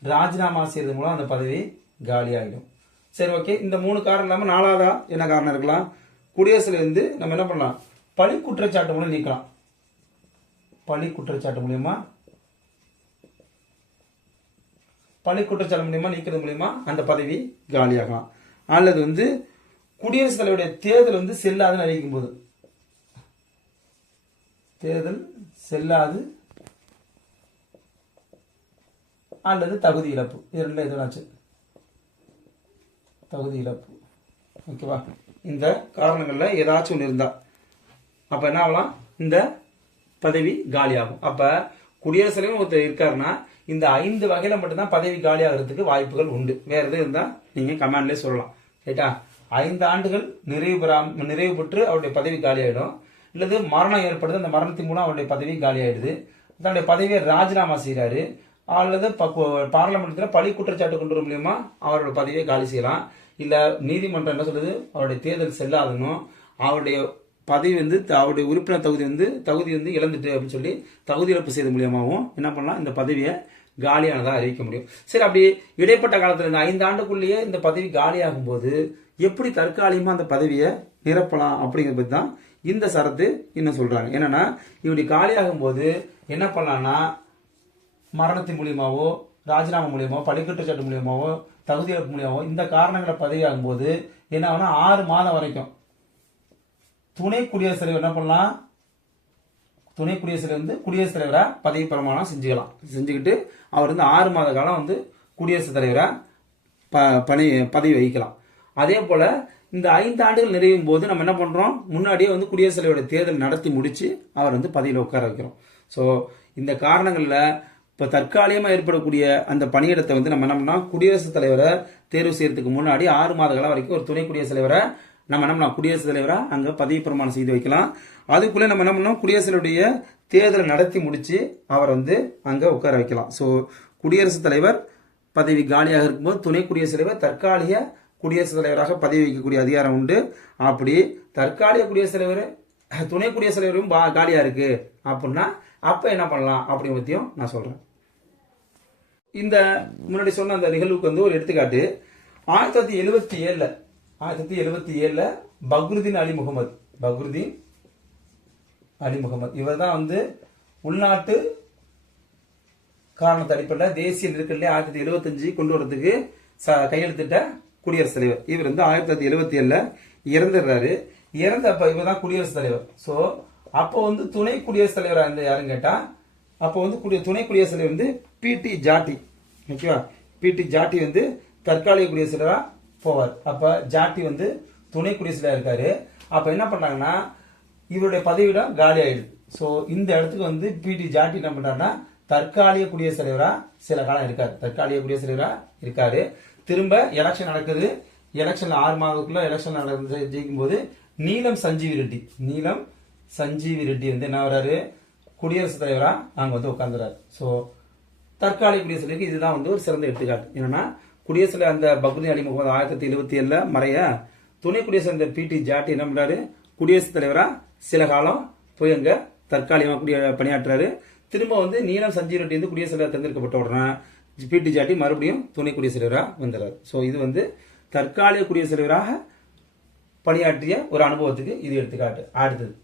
ராஜினாமா செய்யறது மூலம் அந்த பதவி காலியாகிடும். சரி, ஓகே. இந்த 3 காரணம் இல்லாமல் 4வதா என்ன காரணம் இருக்கலாம்? குடியரசுல இருந்து நம்ம என்ன பண்ணலாம்? பழி குற்றச்சாட்டு மூலம் நீக்கலாம். பழி குற்றச்சாட்டு மூலியமா நீக்கிறது மூலியமா அந்த பதவி காலியாகலாம். அல்லது வந்து குடியரசுத் தலைவருடைய தேர்தல் வந்து செல்லாதுன்னு அறிவிக்கும் போது, தேர்தல் செல்லாது அல்லது தகுதி இழப்பு, இது ரெண்டுல எதுனாச்சு தகுதி இழப்பு. ஓகேவா? இந்த காரணங்கள்ல ஏதாச்சும் ஒன்று இருந்தா அப்ப என்ன ஆகலாம்? இந்த பதவி காலியாகும். அப்ப குடியரசுத் தலைவர் ஒருத்தர் இருக்காருன்னா இந்த 5 வகையில மட்டும்தான் பதவி காலியாகிறதுக்கு வாய்ப்புகள் உண்டு. வேற எதுவும் இருந்தா நீங்க கமாண்ட்லேயே சொல்லலாம். ரைட்டா? 5 ஆண்டுகள் நிறைவு பெற்று அவருடைய பதவி காலியாயிடும். இல்லது மரணம் ஏற்படுது, அந்த மரணத்தின் மூலம் அவருடைய பதவி காலியாயிடுது. தன்னுடைய பதவியை ராஜினாமா செய்யறாரு, அல்லது பார்லிமெண்ட்ல பழி குற்றச்சாட்டு கொண்டு வர மூலியமா அவரோட பதவியை காலி செய்யலாம். இல்ல நீதிமன்றம் என்ன சொல்லுது, அவருடைய தேர்தல் செல்லாதனும், அவருடைய பதவி வந்து அவருடைய உறுப்பினர் தகுதி வந்து இழந்துட்டு அப்படின்னு சொல்லி தகுதி இழப்பு செய்த மூலியமாகவும் என்ன பண்ணலாம்? இந்த பதவியை காலியானதா அறிவிக்க முடியும். சரி, அப்படி இடைப்பட்ட காலத்துல இந்த 5 ஆண்டுக்குள்ளேயே இந்த பதவி காலியாகும் போது எப்படி தற்காலிகமா அந்த பதவியை நிரப்பலாம் அப்படிங்கிறது பத்தி தான் இந்த சரத்து இன்னும் சொல்றாங்க. என்னன்னா, இப்படி காலியாகும் போது என்ன பண்ணலாம்னா, மரணத்தின் மூலியமாவோ, ராஜினாமா மூலியமாவோ, பழிக்குற்றச்சாட்டு மூலியமாவோ, தகுதி இழப்பு மூலியமாவோ இந்த காரணங்களை பதவியாகும் போது என்ன ஆகும்னா 6 மாதம் வரைக்கும் துணை குடியரசுத் தலைவர் என்ன பண்ணலாம்? துணை குடியரசுத் தலைவர் வந்து குடியரசுத் தலைவரா பதவி பிரமாணம் செஞ்சுக்கிட்டு அவர் வந்து 6 மாத காலம் வந்து குடியரசுத் தலைவரா பதவி வகிக்கலாம். அதே போல இந்த 5 ஆண்டுகள் நிறையும் போது நம்ம என்ன பண்றோம்? முன்னாடியே வந்து குடியரசுத் தலைவருடைய தேர்தல் நடத்தி முடிச்சு அவர் வந்து பதவியில் உட்கார வைக்கிறோம். ஸோ இந்த காரணங்கள்ல இப்போ தற்காலிகமாக ஏற்படக்கூடிய அந்த பணியிடத்தை வந்து நம்ம என்ன பண்ணோம்? குடியரசுத் தலைவரை தேர்வு செய்யறதுக்கு முன்னாடி 6 மாத காலம் வரைக்கும் ஒரு துணை குடியரசுத் தலைவரை நம்ம என்ன பண்ணலாம்? குடியரசுத் தலைவரா அங்க பதவி பிரமாணம் செய்து வைக்கலாம். அதுக்குள்ள நம்ம என்ன பண்ணோம்? குடியரசுடைய தேர்தலை நடத்தி முடிச்சு அவர் வந்து அங்க உட்கார வைக்கலாம். ஸோ குடியரசுத் தலைவர் பதவி காலியாக இருக்கும்போது துணை குடியரசுத் தலைவர் தற்காலிக குடியரசுத் தலைவராக பதவி வைக்கக்கூடிய அதிகாரம் உண்டு. அப்படி தற்காலிக குடியரசுத் தலைவர் துணை குடியரசுத் தலைவரும் காலியா இருக்கு அப்படின்னா அப்ப என்ன பண்ணலாம் அப்படிங்கிற பத்தியும் நான் சொல்றேன். இந்த முன்னாடி சொன்ன அந்த நிகழ்வுக்கு வந்து ஒரு எடுத்துக்காட்டு. 1977 பக்ருதீன் அலி முகமது இவர் தான் வந்து உள்நாட்டு காரணத்தை அடிப்படையில் தேசிய நெருக்கடியை 1975 கொண்டு வரதுக்கு கையெழுத்திட்ட குடியரசுத் தலைவர். இவர் வந்து 1977 இறந்துடுறாரு. இறந்தப்ப இவர் தான் குடியரசுத் தலைவர். ஸோ அப்போ வந்து துணை குடியரசுத் தலைவராக இருந்த யாருன்னு கேட்டா, அப்போ வந்து துணை குடியரசுத் தலைவர் வந்து பிடி ஜாட்டி. ஓகேவா? பிடி ஜாட்டி வந்து தற்காலிக குடியரசுத் தலைவரா போவார். அப்ப ஜாட்டி வந்து துணை குடியரசுத் தலைவர் இருக்காரு. அப்ப என்ன பண்றாங்கன்னா இவருடைய பதவியிடம் காலி ஆயிடுது. ஸோ இந்த இடத்துக்கு வந்து பிடி ஜாட்டி என்ன பண்றாருன்னா தற்காலிக குடியரசுத் தலைவரா சில காலம் இருக்காரு. திரும்ப எலெக்ஷன் நடக்குது. எலெக்ஷன்ல 6 மாதத்துக்குள்ள எலெக்ஷன் நடந்து ஜெயிக்கும் போது நீலம் சஞ்சீவி ரெட்டி வந்து என்ன வர்றாரு? குடியரசுத் தலைவரா அங்க வந்து உட்கார்ந்துறாரு. ஸோ தற்காலிக குடியரசுத் தலைவருக்கு இதுதான் வந்து ஒரு சிறந்த எடுத்துக்காட்டு. என்னன்னா குடியரசுல அந்த பக்ருதீன் அலி முகமது 1977 மறைய துணை குடியரசு அந்த பிடி ஜாட்டி என்ன பண்றாரு, குடியரசுத் தலைவரா சில காலம் போய் அங்க தற்காலிகமாக பணியாற்றுறாரு. திரும்ப வந்து நீலம் சஞ்சீவ் ரெட்டி வந்து குடியரசுத் தலைவர் தேர்ந்தெடுக்கப்பட்ட உடனே பிடி ஜாட்டி மறுபடியும் துணை குடியரசுத் தலைவராக வந்துடுறாரு. ஸோ இது வந்து தற்காலிக குடியரசுத் தலைவராக பணியாற்றிய ஒரு அனுபவத்துக்கு இது எடுத்துக்காட்டு. அடுத்தது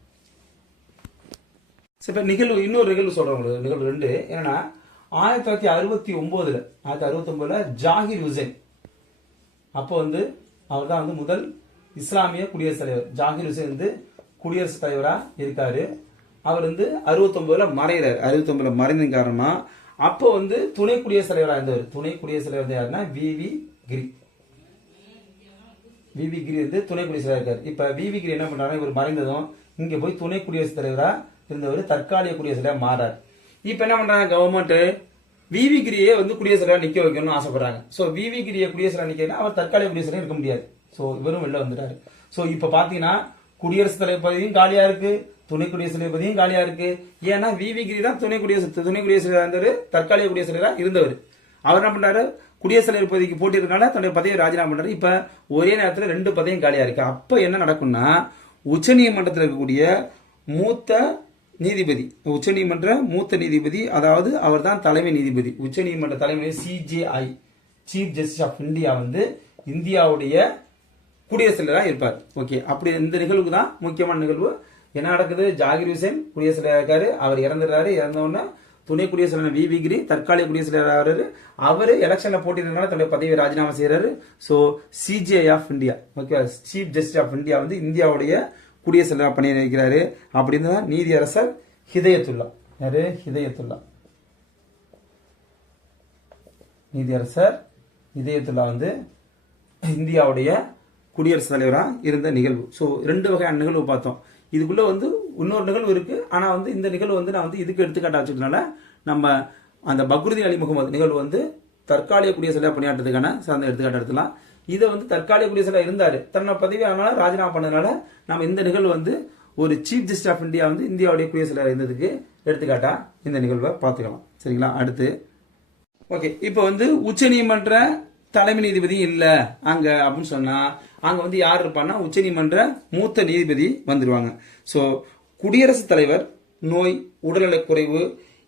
இப்ப நிகழ்வு, இன்னொரு நிகழ்வு சொல்றோம். நிகழ்வு 2 என்னன்னா 1969 ஜாகிர் ஹுசைன், அப்போ வந்து அவர் தான் வந்து முதல் இஸ்லாமிய குடியரசுத் தலைவர். ஜாகிர் ஹுசைன் வந்து குடியரசுத் தலைவரா இருக்காரு. அவர் வந்து 69 மறைகிறார். 69 மறைந்த காரணமா அப்போ வந்து துணை குடியரசுத் தலைவராக இருந்தவர். துணை குடியரசுத் தலைவர் யாருன்னா விவி கிரி. விவி கிரி வந்து துணை குடியரசுத் தலைவர் இருக்காரு. இப்ப விவி கிரி என்ன பண்றாரு, இவர் மறைந்ததும் இங்க போய் துணை குடியரசுத் தலைவரா இருந்தவர் தற்காலிக குடியரசுத் தலைவர் மாறார். இப்ப என்ன பண்றாங்க, கவர்மெண்ட் விவி கிரியை வந்து குடியரசுத் தலைவர் நிக்க வைக்கணும்னு ஆசைப்படுறாங்க. சோ விவி கிரியை குடியரசுத் தலைவர் நிக்க, அவர் தற்காலிக குடியரசுத் தலைவர் இருக்க முடியாது. சோ இவரும் வெளில வந்துட்டாரு. சோ இப்ப பாத்தீங்கன்னா குடியரசுத் தலைவர் பதவியும் காலியா இருக்கு, துணை குடியரசுத் தலைவர் பதவியும் காலியா இருக்கு. ஏன்னா விவி கிரி தான் துணை குடியரசுத் தலைவர் இருந்தவர், தற்காலிக குடியரசுத் தலைவரா இருந்தவர். அவர் என்ன பண்றாரு, குடியரசுத் தலைவர் பதவிக்கு போட்டிருக்கனால தன்னுடைய பதவியை ராஜினாமா பண்றாரு. இப்ப ஒரே நேரத்தில் 2 பதவியும் காலியா இருக்கு. அப்ப என்ன நடக்கும்னா, உச்சநீதிமன்றத்தில் இருக்கக்கூடிய மூத்த நீதிபதி, உச்சநீதிமன்ற மூத்த நீதிபதி, அதாவது அவர் தான் தலைமை நீதிபதி, உச்சநீதிமன்ற தலைமை CJI, chief justice of India வந்து இந்தியாவுடைய குடியரசுத் தலைவராக இருப்பார். ஓகே, அப்படி இந்த நிகழ்வுக்கு தான் முக்கியமான நிகழ்வு. என்ன நடக்குது, ஜாகிர் ஹுசைன் குடியரசுத் தலைவர் இருக்காரு, அவர் இறந்துடுறாரு. இறந்தவுடனே துணை குடியரசுத் தலைவர் விவி கிரி தற்காலிக குடியரசுத் தலைவர் ஆகிறாரு. அவரு எலெக்ஷன்ல போட்டிருந்தனால தன்னுடைய பதவியை ராஜினாமா செய்யறாரு. So CJI of India, okay, chief justice of India வந்து இந்தியாவுடைய குடியரசுத் தலைவர் பணியை நினைக்கிறாரு. அப்படின்னு தான் நீதியரசர் ஹிதயத்துல்லா, யாரு, ஹிதயத்துல்லா, நீதியரசர் ஹிதயத்துல்லா வந்து இந்தியாவுடைய குடியரசுத் தலைவராக இருந்த நிகழ்வு. ஸோ 2 வகையான நிகழ்வு பார்த்தோம். இதுக்குள்ள வந்து இன்னொரு நிகழ்வு இருக்கு. ஆனா வந்து இந்த நிகழ்வு வந்து நான் வந்து இதுக்கு எடுத்துக்காட்டா வச்சுக்கிறதுனால நம்ம அந்த பக்ருதீன் அலி முகமது நிகழ்வு வந்து தற்காலிக குடியரசுத் தலைவர் பணியாற்றதுக்கான சார்ந்த எடுத்துக்காட்டு எடுத்துலாம். இதை வந்து தற்காலிக குடியரசுத் தலைவர் இருந்தாரு, தன்னோட பதவி அதனால ராஜினாமா பண்ணதுனால நம்ம இந்த நிகழ்வு வந்து ஒரு சீஃப் ஜஸ்டிஸ் ஆஃப் இந்தியா வந்து இந்தியாவுடைய குடியரசுத் தலைவர் இருந்ததுக்கு எடுத்துக்காட்டா இந்த நிகழ்வை பார்த்துக்கலாம். சரிங்களா, அடுத்து ஓகே. இப்போ வந்து உச்ச நீதிமன்ற தலைமை நீதிபதி இல்ல அங்க அப்படின்னு சொன்னா அங்க வந்து யார் இருப்பான்னா உச்சநீதிமன்ற மூத்த நீதிபதி வந்துருவாங்க. சோ குடியரசுத் தலைவர் நோய், உடல்நலக் குறைவு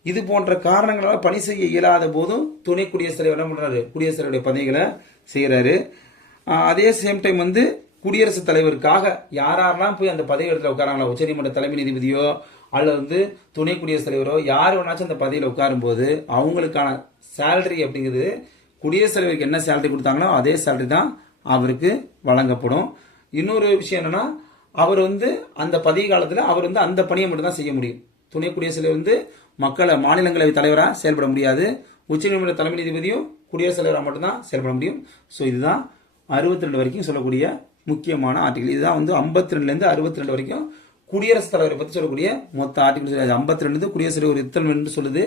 இது போன்ற காரணங்களால பணி செய்ய இயலாத போதும் துணை குடியரசுத் தலைவர் என்ன பண்றாரு, குடியரசுத் தலைவருடைய பதவிகளை செய்யறாரு. அதே சேம் டைம் வந்து குடியரசுத் தலைவருக்காக யாரெல்லாம் போய் அந்த பதவி இடத்துல உட்காராங்களா, உச்சநீதிமன்ற தலைமை நீதிபதியோ அல்லது வந்து துணை குடியரசுத் தலைவரோ யார் வேணாச்சும் அந்த பதவியில் உட்காரும் போது அவங்களுக்கான சேலரி அப்படிங்கிறது குடியரசுத் தலைவருக்கு என்ன சேலரி கொடுத்தாங்களோ அதே சேலரி தான் அவருக்கு வழங்கப்படும். இன்னொரு விஷயம் என்னன்னா, அவர் வந்து அந்த பதவி காலத்தில் அவர் வந்து அந்த பணியை மட்டும் தான் செய்ய முடியும். துணை குடியரசுத் தலைவர் வந்து மாநிலங்களவை தலைவராக செயல்பட முடியாது. உச்சநீதிமன்ற தலைமை நீதிபதியும் குடியரசுத் தலைவராக மட்டும்தான் செயல்பட முடியும். ஸோ இதுதான் 62 வரைக்கும் சொல்லக்கூடிய முக்கியமான ஆர்டிகல். இதுதான் வந்து 52லேருந்து 62 வரைக்கும் குடியரசுத் தலைவரை பற்றி சொல்லக்கூடிய மொத்த ஆர்டிகல். 52 குடியரசுத் தலைவர் இருத்தல் என்று சொல்லுது.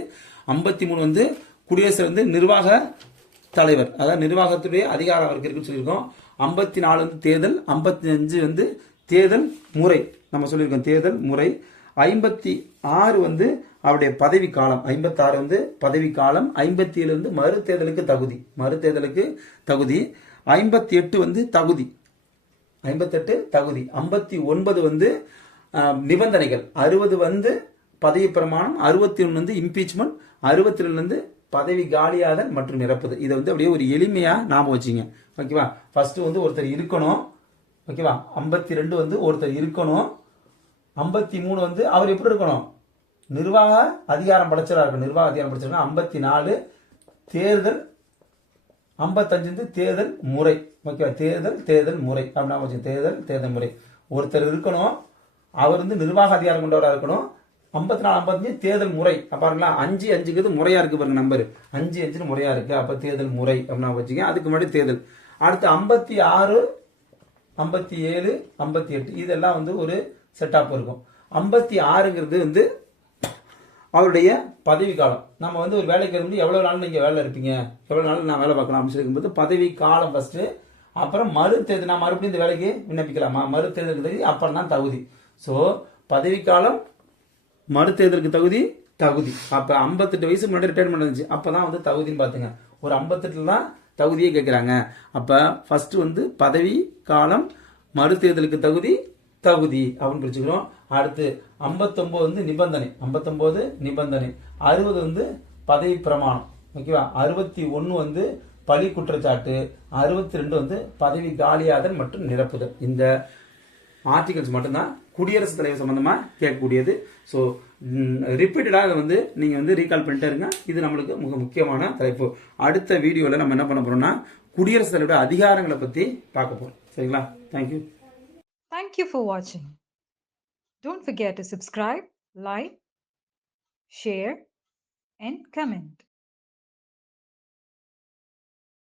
53 வந்து குடியரசு வந்து நிர்வாக தலைவர், அதாவது நிர்வாகத்துடைய அதிகாரம் அவருக்கு இருக்குன்னு சொல்லியிருக்கோம். 54 வந்து தேர்தல், 55 வந்து தேர்தல் முறை நம்ம சொல்லியிருக்கோம், தேர்தல் முறை. 56 வந்து அவருடைய பதவி காலம், 56 வந்து பதவி காலம். 57 வந்து மறுதேர்தலுக்கு தகுதி, 58 வந்து தகுதி, 59 வந்து நிபந்தனைகள், 60 வந்து பதவி பிரமாணம், 61 வந்து இம்பீச்மெண்ட், 62 வந்து பதவி காலியாதல் மற்றும் நிரப்புது. இதை வந்து அப்படியே ஒரு எளிமையா ஞாபகம் வச்சுங்க. ஓகேவா, ஃபர்ஸ்ட் வந்து ஒருத்தர் இருக்கணும். ஓகேவா, 52 வந்து ஒருத்தர் இருக்கணும். 53 வந்து அவர் எப்படி இருக்கணும், நிர்வாக அதிகாரம் படைச்சவராக இருக்கணும், நிர்வாக அதிகாரம் படைச்சவங்க. 54 தேர்தல், 55 வந்து தேர்தல் முறை. ஓகேவா, தேர்தல் முறை அப்படின்னா வச்சு தேர்தல் முறை. ஒருத்தர் இருக்கணும், அவர் வந்து நிர்வாக அதிகாரம் கொண்டவராக இருக்கணும். 54 55 தேர்தல் முறை. பாருங்களா, 5 முறையா இருக்கு பாருங்க, நம்பர் 5 முறையா இருக்கு. அப்ப தேர்தல் முறை அப்படின்னா வச்சுக்க. அதுக்கு முன்னாடி தேர்தல். அடுத்து 56 57 58 இதெல்லாம் வந்து ஒரு செட்டப் இருக்கும். 56ங்கிறது வந்து அவருடைய பதவி காலம். நம்ம வந்து ஒரு வேலைக்கு வந்து எவ்வளவு நாள் நீங்க வேலை இருப்பீங்க, எவ்வளவு நாள் நான் வேலை பார்க்கலாம் அப்படின்னு சொல்லும்போது பதவி காலம் ஃபர்ஸ்ட். அப்புறம் மறு தேர்தல், நான் மறுபடியும் இந்த வேலைக்கு விண்ணப்பிக்கலாமா, மறு தேர்தலுக்கு அப்புறம் தான் தகுதி. சோ பதவி காலம், மறு தேர்தலுக்கு தகுதி. அப்ப 58 வயசுக்கு முன்னாடி ரிட்டையர்மெண்ட் இருந்துச்சு, அப்பதான் வந்து தகுதின்னு பாத்துங்க. ஒரு 58 தான் தகுதியை கேட்குறாங்க. அப்போ ஃபர்ஸ்ட் வந்து பதவி காலம், மறுதேர்தலுக்கு தகுதி அப்படின்னு பிரிச்சுக்கிறோம். அடுத்து 59 வந்து நிபந்தனை, 59 நிபந்தனை, 60 வந்து பதவி பிரமாணம், ஓகேவா, 61 வந்து பழி குற்றச்சாட்டு, 62 வந்து பதவி காலியாதல் மற்றும் நிரப்புதல். இந்த ஆர்டிகல்ஸ் மட்டும்தான் குடியரசுத் தலைவர் சம்பந்தமா கேட்கக்கூடியது. ஸோ ரிப்பீட்டடாக வந்து நீங்க வந்து ரீகால் பண்ணிட்டே இருங்க. இது நம்மளுக்கு மிக முக்கியமான தலைப்பு. அடுத்த வீடியோல நம்ம என்ன பண்ண போறோம்னா குடியரசுத் தலைவரோட அதிகாரங்களை பத்தி பார்க்க போறோம். சரிங்களா? Thank you. Thank you for watching. Don't forget to subscribe, like, share, and comment.